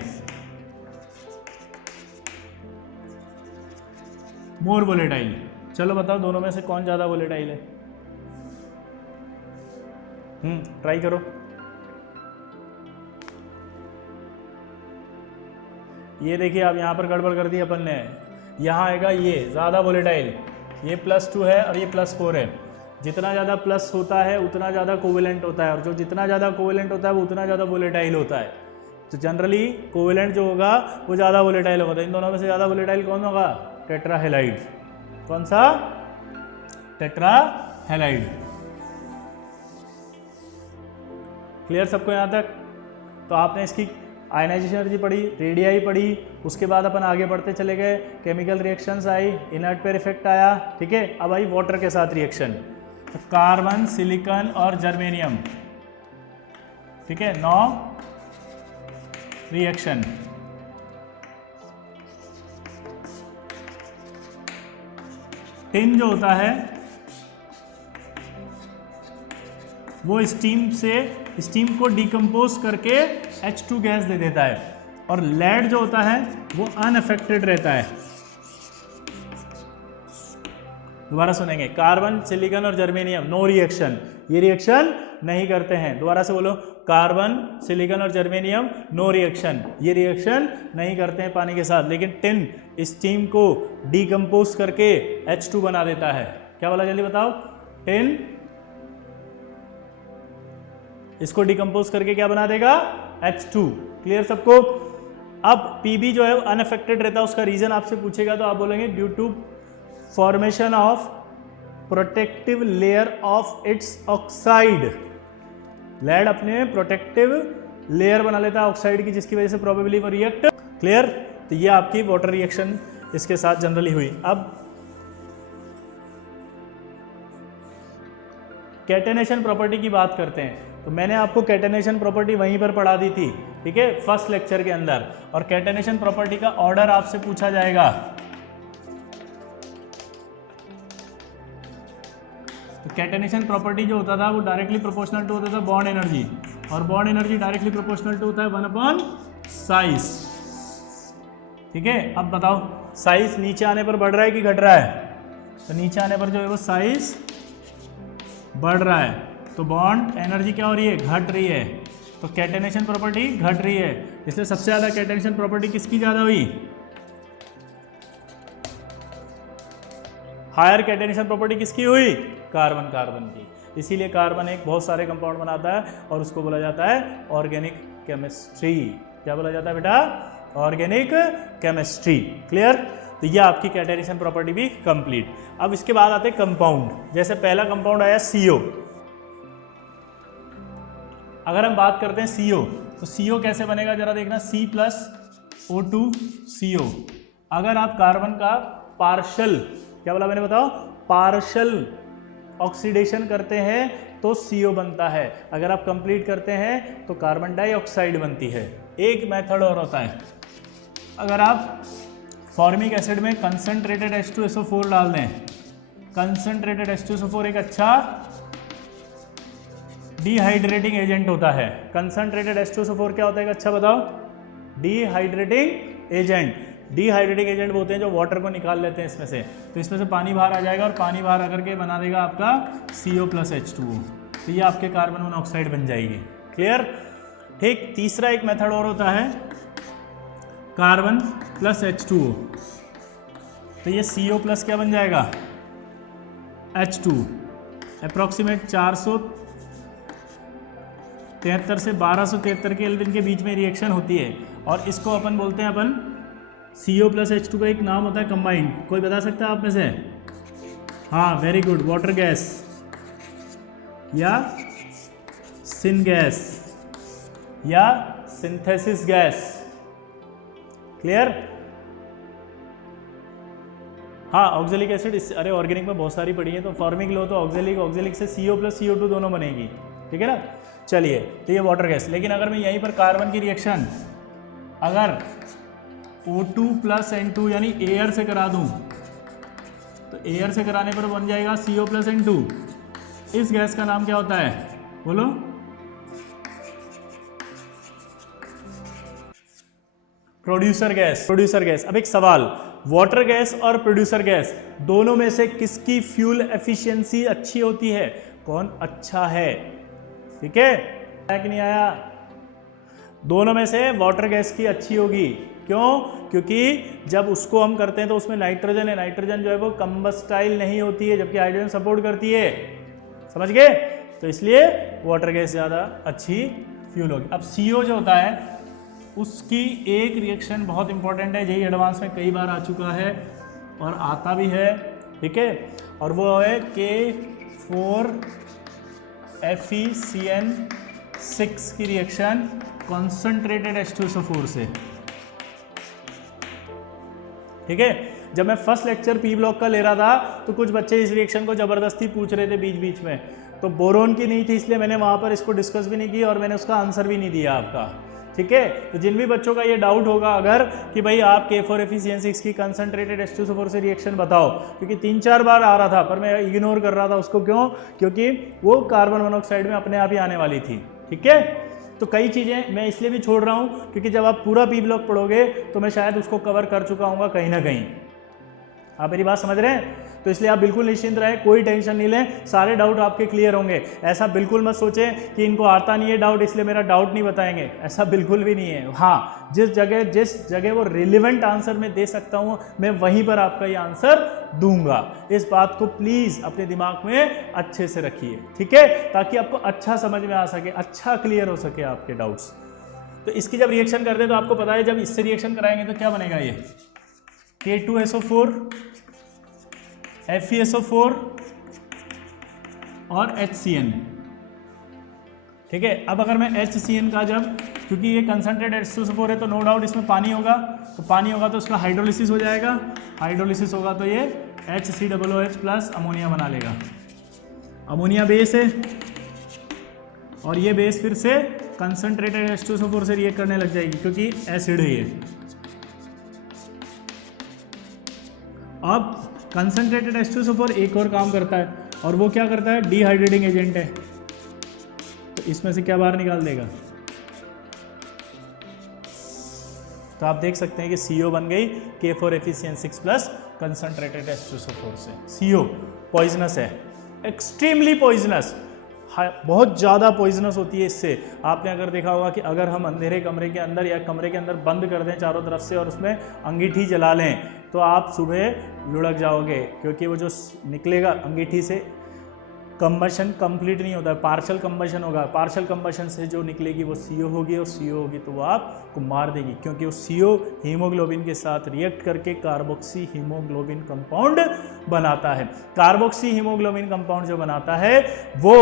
More volatile. चलो बताओ दोनों में से कौन ज्यादा वोलेटाइल है? ट्राई करो। ये देखिए, आप यहां पर गड़बड़ कर दी अपन ने। यहां आएगा ये ज्यादा वोलेटाइल, ये +2 है और ये +4 है। जितना ज़्यादा प्लस होता है उतना ज़्यादा कोवेलेंट होता है, और जो जितना ज़्यादा कोवेलेंट होता है वो उतना ज़्यादा वोलेटाइल होता है। तो जनरली कोवेलेंट जो होगा वो ज़्यादा वोलेटाइल होगा। इन दोनों में से ज़्यादा वोलेटाइल कौन होगा? टेट्राहेलाइड। कौन सा? टेट्राहेलाइड। क्लियर सबको यहाँ तक? तो आपने इसकी आयनाइजेशन एनर्जी पढ़ी, रेडियाई पढ़ी, उसके बाद अपन आगे बढ़ते चले गए। Chemical reactions I, inert pair effect आया। ठीक है। अब आई वाटर के साथ रिएक्शन, तो कार्बन, सिलिकॉन और जर्मेनियम। ठीक है। 9 रिएक्शन। टिन जो होता है वो स्टीम को डिकम्पोज करके H2 गैस दे देता है, और लेड जो होता है वो अनअफेक्टेड रहता है। दोबारा सुनेंगे, कार्बन, सिलिकॉन और जर्मेनियम नो रिएक्शन, ये रिएक्शन नहीं करते हैं। दोबारा से बोलो, कार्बन, सिलिकॉन और जर्मेनियम नो रिएक्शन, ये रिएक्शन नहीं करते हैं पानी के साथ। लेकिन टिन स्टीम को डिकम्पोज करके H2 बना देता है। क्या बोला जल्दी बताओ? टिन इसको डिकम्पोज करके क्या बना देगा? H2। क्लियर सबको? अब Pb जो है अनअफेक्टेड रहता है, उसका रीजन आपसे पूछेगा तो आप बोलेंगे due to formation of protective layer of its oxide. Lead अपने प्रोटेक्टिव लेयर बना लेता है ऑक्साइड की, जिसकी वजह से प्रोबेबली वो रिएक्ट। क्लियर? तो ये आपकी वाटर रिएक्शन इसके साथ जनरली हुई। अब कैटेनेशन प्रॉपर्टी की बात करते हैं। तो मैंने आपको कैटेनेशन प्रॉपर्टी वहीं पर पढ़ा दी थी, ठीक है, फर्स्ट लेक्चर के अंदर। और कैटेनेशन प्रॉपर्टी का ऑर्डर आपसे पूछा जाएगा। तो कैटेनेशन प्रॉपर्टी जो होता था वो डायरेक्टली प्रोपोर्शनल टू होता था बॉन्ड एनर्जी, और bond energy directly proportional to होता है 1 साइज। ठीक है, अब बताओ साइज नीचे आने पर बढ़ रहा है कि घट रहा है? तो नीचे आने पर जो है वो साइज बढ़ रहा है, तो बॉन्ड एनर्जी क्या हो रही है? घट रही है। तो कैटेनेशन प्रॉपर्टी घट रही है, इसलिए सबसे ज़्यादा कैटेनेशन प्रॉपर्टी किसकी ज़्यादा हुई? हायर कैटेनेशन प्रॉपर्टी किसकी हुई? कार्बन की। इसीलिए कार्बन एक बहुत सारे कंपाउंड बनाता है और उसको बोला जाता है ऑर्गेनिक केमिस्ट्री। क्या बोला जाता है बेटा? Organic chemistry. क्लियर? तो ये आपकी कैटेनेशन प्रॉपर्टी भी कंप्लीट। अब इसके बाद आते हैं कंपाउंड। जैसे पहला कंपाउंड आया CO। अगर हम बात करते हैं CO, तो CO कैसे बनेगा जरा देखना, C+O2CO। अगर आप कार्बन का पार्शल, क्या बोला मैंने बताओ, पार्शल ऑक्सीडेशन करते हैं तो CO बनता है। अगर आप कंप्लीट करते हैं तो कार्बन डाइऑक्साइड बनती है। एक मेथड और होता है, अगर आप फॉर्मिक एसिड में कंसंट्रेटेड H2SO4 डाल दें, कंसंट्रेटेड H2SO4 एक अच्छा डिहाइड्रेटिंग एजेंट होता है। कंसंट्रेटेड H2SO4 क्या होता है? अच्छा बताओ, डिहाइड्रेटिंग एजेंट। डिहाइड्रेटिंग एजेंट होते हैं जो वाटर को निकाल लेते हैं इसमें से, तो इसमें से पानी बाहर आ जाएगा और पानी बाहर आकर के बना देगा आपका CO+H2O, तो ये आपके कार्बन मोनोऑक्साइड बन जाएगी। क्लियर? ठीक। तीसरा एक मेथड और होता है कार्बन प्लस H2O, तो ये CO+ क्या बन जाएगा? H2। अप्रॉक्सीमेट 473 से 1273 केल्विन के बीच में रिएक्शन होती है, और इसको अपन बोलते हैं अपन CO+H2 का एक नाम होता है कंबाइंड। कोई बता सकता है आप में से? हाँ, वेरी गुड, वाटर गैस या सिन गैस या सिंथेसिस गैस। क्लियर? हाँ, ऑक्जेलिक एसिड अरे ऑर्गेनिक में बहुत सारी पड़ी है, तो फॉर्मिक लो तो ऑक्जेलिक से CO+CO2 दोनों बनेगी। ठीक है ना? चलिए, तो ये वाटर गैस। लेकिन अगर मैं यहीं पर कार्बन की रिएक्शन अगर O2 + N2 यानी एयर से करा दूं, तो एयर से कराने पर बन जाएगा CO+N2। इस गैस का नाम क्या होता है? बोलो। Producer gas. Producer gas. अब एक सवाल, वाटर गैस और प्रोड्यूसर गैस दोनों में से किसकी फ्यूल एफिशिएंसी अच्छी होती है? कौन अच्छा है? ठीक है, आया कि नहीं आया? दोनों में से वाटर गैस की अच्छी होगी। क्यों? क्योंकि जब उसको हम करते हैं तो उसमें नाइट्रोजन है, नाइट्रोजन जो है वो कंबस्टाइल नहीं होती है, जबकि हाइड्रोजन सपोर्ट करती है। समझ गए? तो इसलिए वाटर गैस ज़्यादा अच्छी फ्यूल होगी। अब CO जो होता है उसकी एक रिएक्शन बहुत इंपॉर्टेंट है, यही एडवांस में कई बार आ चुका है और आता भी है। ठीक है, और वो है K4FeCN6 की रिएक्शन कॉन्सेंट्रेटेड H2SO4 से। ठीक है, जब मैं फर्स्ट लेक्चर P ब्लॉक का ले रहा था तो कुछ बच्चे इस रिएक्शन को ज़बरदस्ती पूछ रहे थे बीच बीच में, तो बोरोन की नहीं थी इसलिए मैंने वहाँ पर इसको डिस्कस भी नहीं की और मैंने उसका आंसर भी नहीं दिया आपका। ठीक है, तो जिन भी बच्चों का ये डाउट होगा अगर कि भाई आप K4FeCN6 की कंसंट्रेटेड H2SO4 से रिएक्शन बताओ, क्योंकि 3-4 बार आ रहा था पर मैं इग्नोर कर रहा था उसको। क्यों? क्योंकि वो कार्बन मोनोऑक्साइड में अपने आप ही आने वाली थी। ठीक है, तो कई चीज़ें मैं इसलिए भी छोड़ रहा हूँ क्योंकि जब आप पूरा P ब्लॉक पढ़ोगे तो मैं शायद उसको कवर कर चुका हूँगा कहीं ना कहीं। आप मेरी बात समझ रहे हैं? तो इसलिए आप बिल्कुल निश्चिंत रहें, कोई टेंशन नहीं लें, सारे डाउट आपके क्लियर होंगे। ऐसा बिल्कुल मत सोचें कि इनको आता नहीं है डाउट इसलिए मेरा डाउट नहीं बताएंगे, ऐसा बिल्कुल भी नहीं है। हाँ, जिस जगह वो रिलेवेंट आंसर मैं दे सकता हूँ मैं वहीं पर आपका ये आंसर दूंगा। इस बात को प्लीज़ अपने दिमाग में अच्छे से रखिए। ठीक है, ताकि आपको अच्छा समझ में आ सके, अच्छा क्लियर हो सके आपके डाउट्स। तो इसकी जब रिएक्शन करते हैं तो आपको पता है जब इससे रिएक्शन कराएंगे तो क्या बनेगा? ये K2SO4 FeSO4 और HCN। ठीक है, अब अगर मैं HCN का जब, क्योंकि ये कंसंट्रेटेड H2SO4 है तो नो डाउट इसमें पानी होगा, तो पानी होगा तो उसका हाइड्रोलिसिस हो जाएगा, हाइड्रोलिसिस होगा तो ये HCOOH प्लस अमोनिया बना लेगा। अमोनिया बेस है और ये बेस फिर से कंसंट्रेटेड H2SO4 से रिएक्ट करने लग जाएगी क्योंकि एसिड है ये। अब कंसंट्रेटेड H2SO4 एक और काम करता है, और वो क्या करता है, डिहाइड्रेटिंग एजेंट है। तो इसमें से क्या बाहर निकाल देगा, तो आप देख सकते हैं कि CO बन गई K4FeCN6 प्लस कंसंट्रेटेड H2SO4 से। CO पॉइजनस है, एक्सट्रीमली पॉइजनस, बहुत ज़्यादा पॉइजनस होती है इससे। आपने अगर देखा होगा कि अगर हम अंधेरे कमरे के अंदर या कमरे के अंदर बंद कर दें चारों तरफ से और उसमें अंगीठी जला लें तो आप सुबह लुढ़क जाओगे, क्योंकि वो जो निकलेगा अंगीठी से कंबशन कंप्लीट नहीं होता है, पार्शियल कंबशन होगा। पार्शियल कंबशन से जो निकलेगी वो CO होगी, और CO होगी तो वो आपको मार देगी, क्योंकि वो CO हीमोग्लोबिन के साथ रिएक्ट करके कार्बोक्सी हीमोग्लोबिन कंपाउंड बनाता है। कार्बोक्सी हीमोग्लोबिन कंपाउंड जो बनाता है वो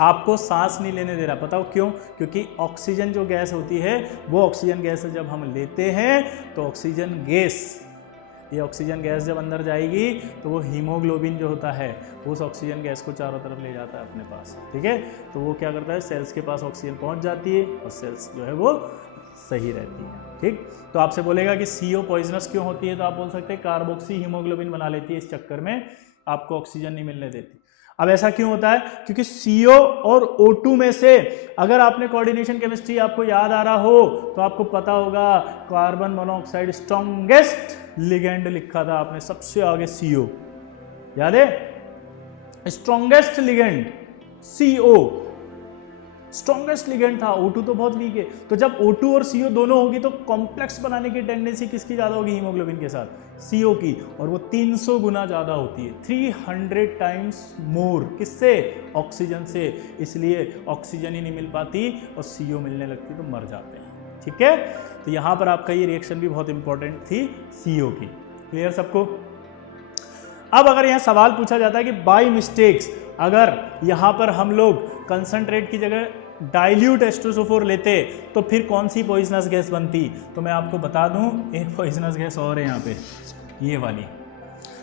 आपको सांस नहीं लेने दे रहा। बताओ क्यों? क्योंकि ऑक्सीजन जो गैस होती है वो ऑक्सीजन गैस जब हम लेते हैं तो ऑक्सीजन गैस, ये ऑक्सीजन गैस जब अंदर जाएगी तो वो हीमोग्लोबिन जो होता है उस ऑक्सीजन गैस को चारों तरफ ले जाता है अपने पास, ठीक है। तो वो क्या करता है, सेल्स के पास ऑक्सीजन पहुंच जाती है और सेल्स जो है वो सही रहती है, ठीक। तो आपसे बोलेगा कि CO पॉइजनस क्यों होती है, तो आप बोल सकते हैं कार्बोक्सी हीमोग्लोबिन बना लेती है, इस चक्कर में आपको ऑक्सीजन नहीं मिलने देती। अब ऐसा क्यों होता है, क्योंकि CO और O2 में से, अगर आपने कोऑर्डिनेशन केमिस्ट्री आपको याद आ रहा हो तो आपको पता होगा कार्बन मोनोऑक्साइड स्ट्रॉन्गेस्ट लिगेंड लिखा था आपने सबसे आगे CO, याद है, strongest ligand CO strongest ligand था। O2 तो बहुत वीक है। तो जब O2 और CO दोनों होगी तो कॉम्प्लेक्स बनाने की टेंडेंसी किसकी ज़्यादा होगी, हीमोग्लोबिन के साथ, CO की, और वो 300 गुना ज़्यादा होती है, 300 टाइम्स मोर, किससे, ऑक्सीजन से। इसलिए ऑक्सीजन ही नहीं मिल पाती और CO मिलने लगती तो मर जाते हैं, ठीक है। तो यहाँ पर आपका ये रिएक्शन भी बहुत इंपॉर्टेंट थी CO की। क्लियर सबको? अब अगर यहाँ सवाल पूछा जाता है कि बाय मिस्टेक्स अगर यहाँ पर हम लोग कंसंट्रेट की जगह डाइल्यूट H2SO4 लेते तो फिर कौन सी पॉइजनस गैस बनती, तो मैं आपको बता दूं एक पॉइजनस गैस और है यहाँ पे, ये वाली।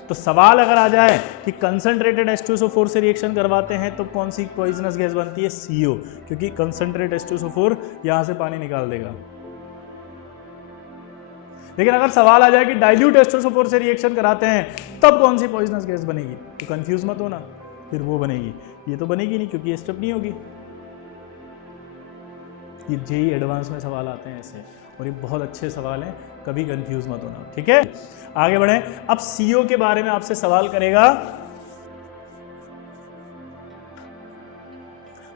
तो सवाल अगर आ जाए कि कंसंट्रेटेड H2SO4 से रिएक्शन करवाते हैं तो कौन सी पॉइजनस गैस बनती है, CO, क्योंकि कंसंट्रेटेड H2SO4 यहाँ से पानी निकाल देगा। लेकिन अगर सवाल आ जाए कि डाइल्यूट H2SO4 से रिएक्शन कराते हैं तब कौन सी पॉइजनस गैस बनेगी, तो कंफ्यूज मत होना, फिर वो बनेगी, ये तो बनेगी नहीं क्योंकि ये स्टेप नहीं होगी। ये JEE एडवांस में सवाल आते हैं ऐसे, और ये बहुत अच्छे सवाल हैं, कभी कंफ्यूज मत होना, ठीक है। आगे बढ़े। अब CO के बारे में आपसे सवाल करेगा,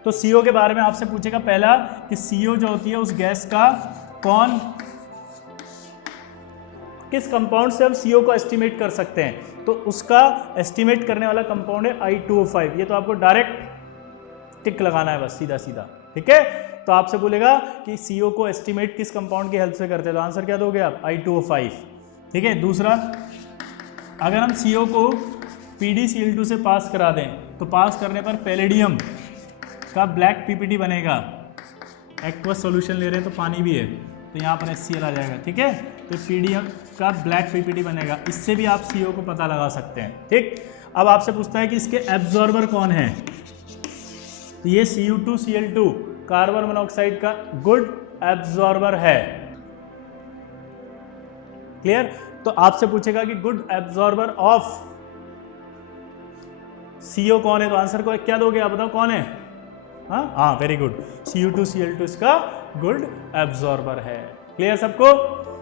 तो CO के बारे में आपसे पूछेगा पहला कि CO जो होती है उस गैस का कौन, किस कंपाउंड से हम CO को एस्टिमेट कर सकते हैं, तो उसका एस्टिमेट करने वाला कंपाउंड है I2O5। ये तो आपको डायरेक्ट टिक लगाना है बस, सीधा सीधा, ठीक है। तो आपसे बोलेगा कि CO को एस्टिमेट किस कंपाउंड की हेल्प से करते हैं, तो आंसर क्या दोगे आप, I2O5, ठीक है। दूसरा, अगर हम CO को PdCl2 से पास करा दें तो पास करने पर पैलेडियम का ब्लैक PPT बनेगा। एक्वस सॉल्यूशन ले रहे हैं तो पानी भी है, तो यहाँ पर HCl आ जाएगा, ठीक है। तो PDM का ब्लैक PPT बनेगा, इससे भी आप CO को पता लगा सकते हैं, ठीक। अब आपसे पूछता है कि इसके एब्जॉर्बर कौन है, तो ये Cu2Cl2 कार्बन मोनोऑक्साइड का गुड एब्जॉर्बर है। क्लियर? तो आपसे पूछेगा कि गुड एब्जॉर्बर ऑफ CO कौन है, तो आंसर को क्या दोगे आप, बताओ कौन है। हाँ, वेरी गुड, Cu2Cl2 इसका गुड एब्जॉर्बर है। क्लियर सबको?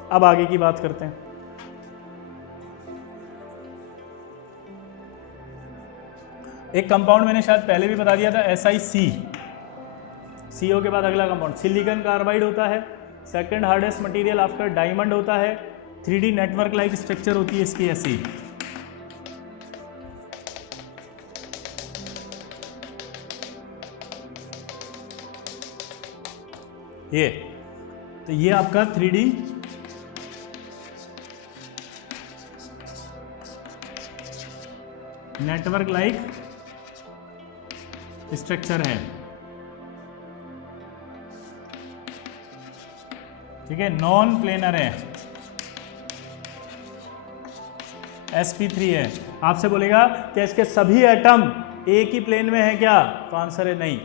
अब आगे की बात करते हैं। एक कंपाउंड मैंने शायद पहले भी बता दिया था, SiC। CO के बाद अगला कंपाउंड सिलिकॉन कार्बाइड होता है, second hardest material after diamond होता है, 3D नेटवर्क लाइक स्ट्रक्चर होती है इसकी ऐसी। ये तो ये आपका 3D नेटवर्क लाइक स्ट्रक्चर है, ठीक है, नॉन प्लेनर है, sp3 है। आपसे बोलेगा कि इसके सभी एटम एक ही प्लेन में है क्या, तो आंसर है नहीं,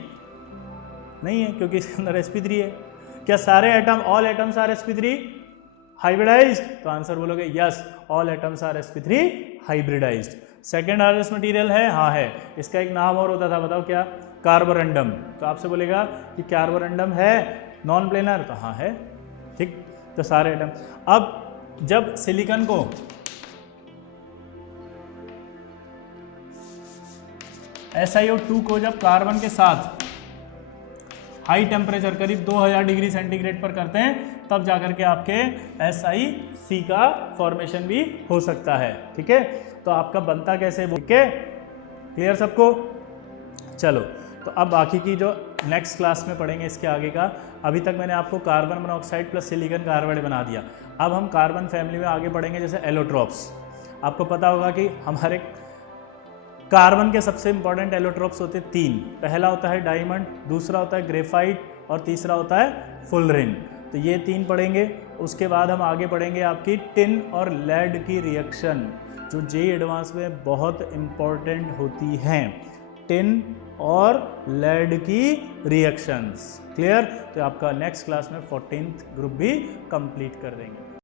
नहीं है, क्योंकि इसके अंदर sp3 है। क्या सारे atom, all atoms are sp3 hybridised, तो आंसर बोलोगे yes, all atoms are sp3 hybridised. Second hardest material है, हाँ है। इसका एक नाम और होता था, बताओ क्या? कार्बोरंडम। तो आपसे बोलेगा कि कार्बोरंडम है नॉन प्लेनर, तो हाँ है, ठीक। तो सारे एटम, अब जब सिलिकॉन को SiO2 को जब कार्बन के साथ हाई टेम्परेचर करीब 2000 डिग्री सेंटीग्रेड पर करते हैं, तब जाकर के आपके SiC का फॉर्मेशन भी हो सकता है, ठीक है। तो आपका बनता कैसे, ठीक है, क्लियर सबको? चलो, तो अब बाकी की जो नेक्स्ट क्लास में पढ़ेंगे इसके आगे का। अभी तक मैंने आपको carbon monoxide plus silicon carbide बना दिया। अब हम कार्बन फैमिली में आगे बढ़ेंगे, जैसे एलोट्रोप्स। आपको पता होगा कि हमारे कार्बन के सबसे इंपॉर्टेंट एलोट्रोप्स होते हैं 3। पहला होता है डायमंड, दूसरा होता है ग्रेफाइट और तीसरा होता है फुलरिन। तो ये 3 पढ़ेंगे। उसके बाद हम आगे पढ़ेंगे आपकी टिन और लेड की रिएक्शन, जो JEE एडवांस में बहुत इंपॉर्टेंट होती हैं। टिन और लेड की रिएक्शंस, क्लियर? तो आपका नेक्स्ट क्लास में 14th ग्रुप भी कंप्लीट कर देंगे।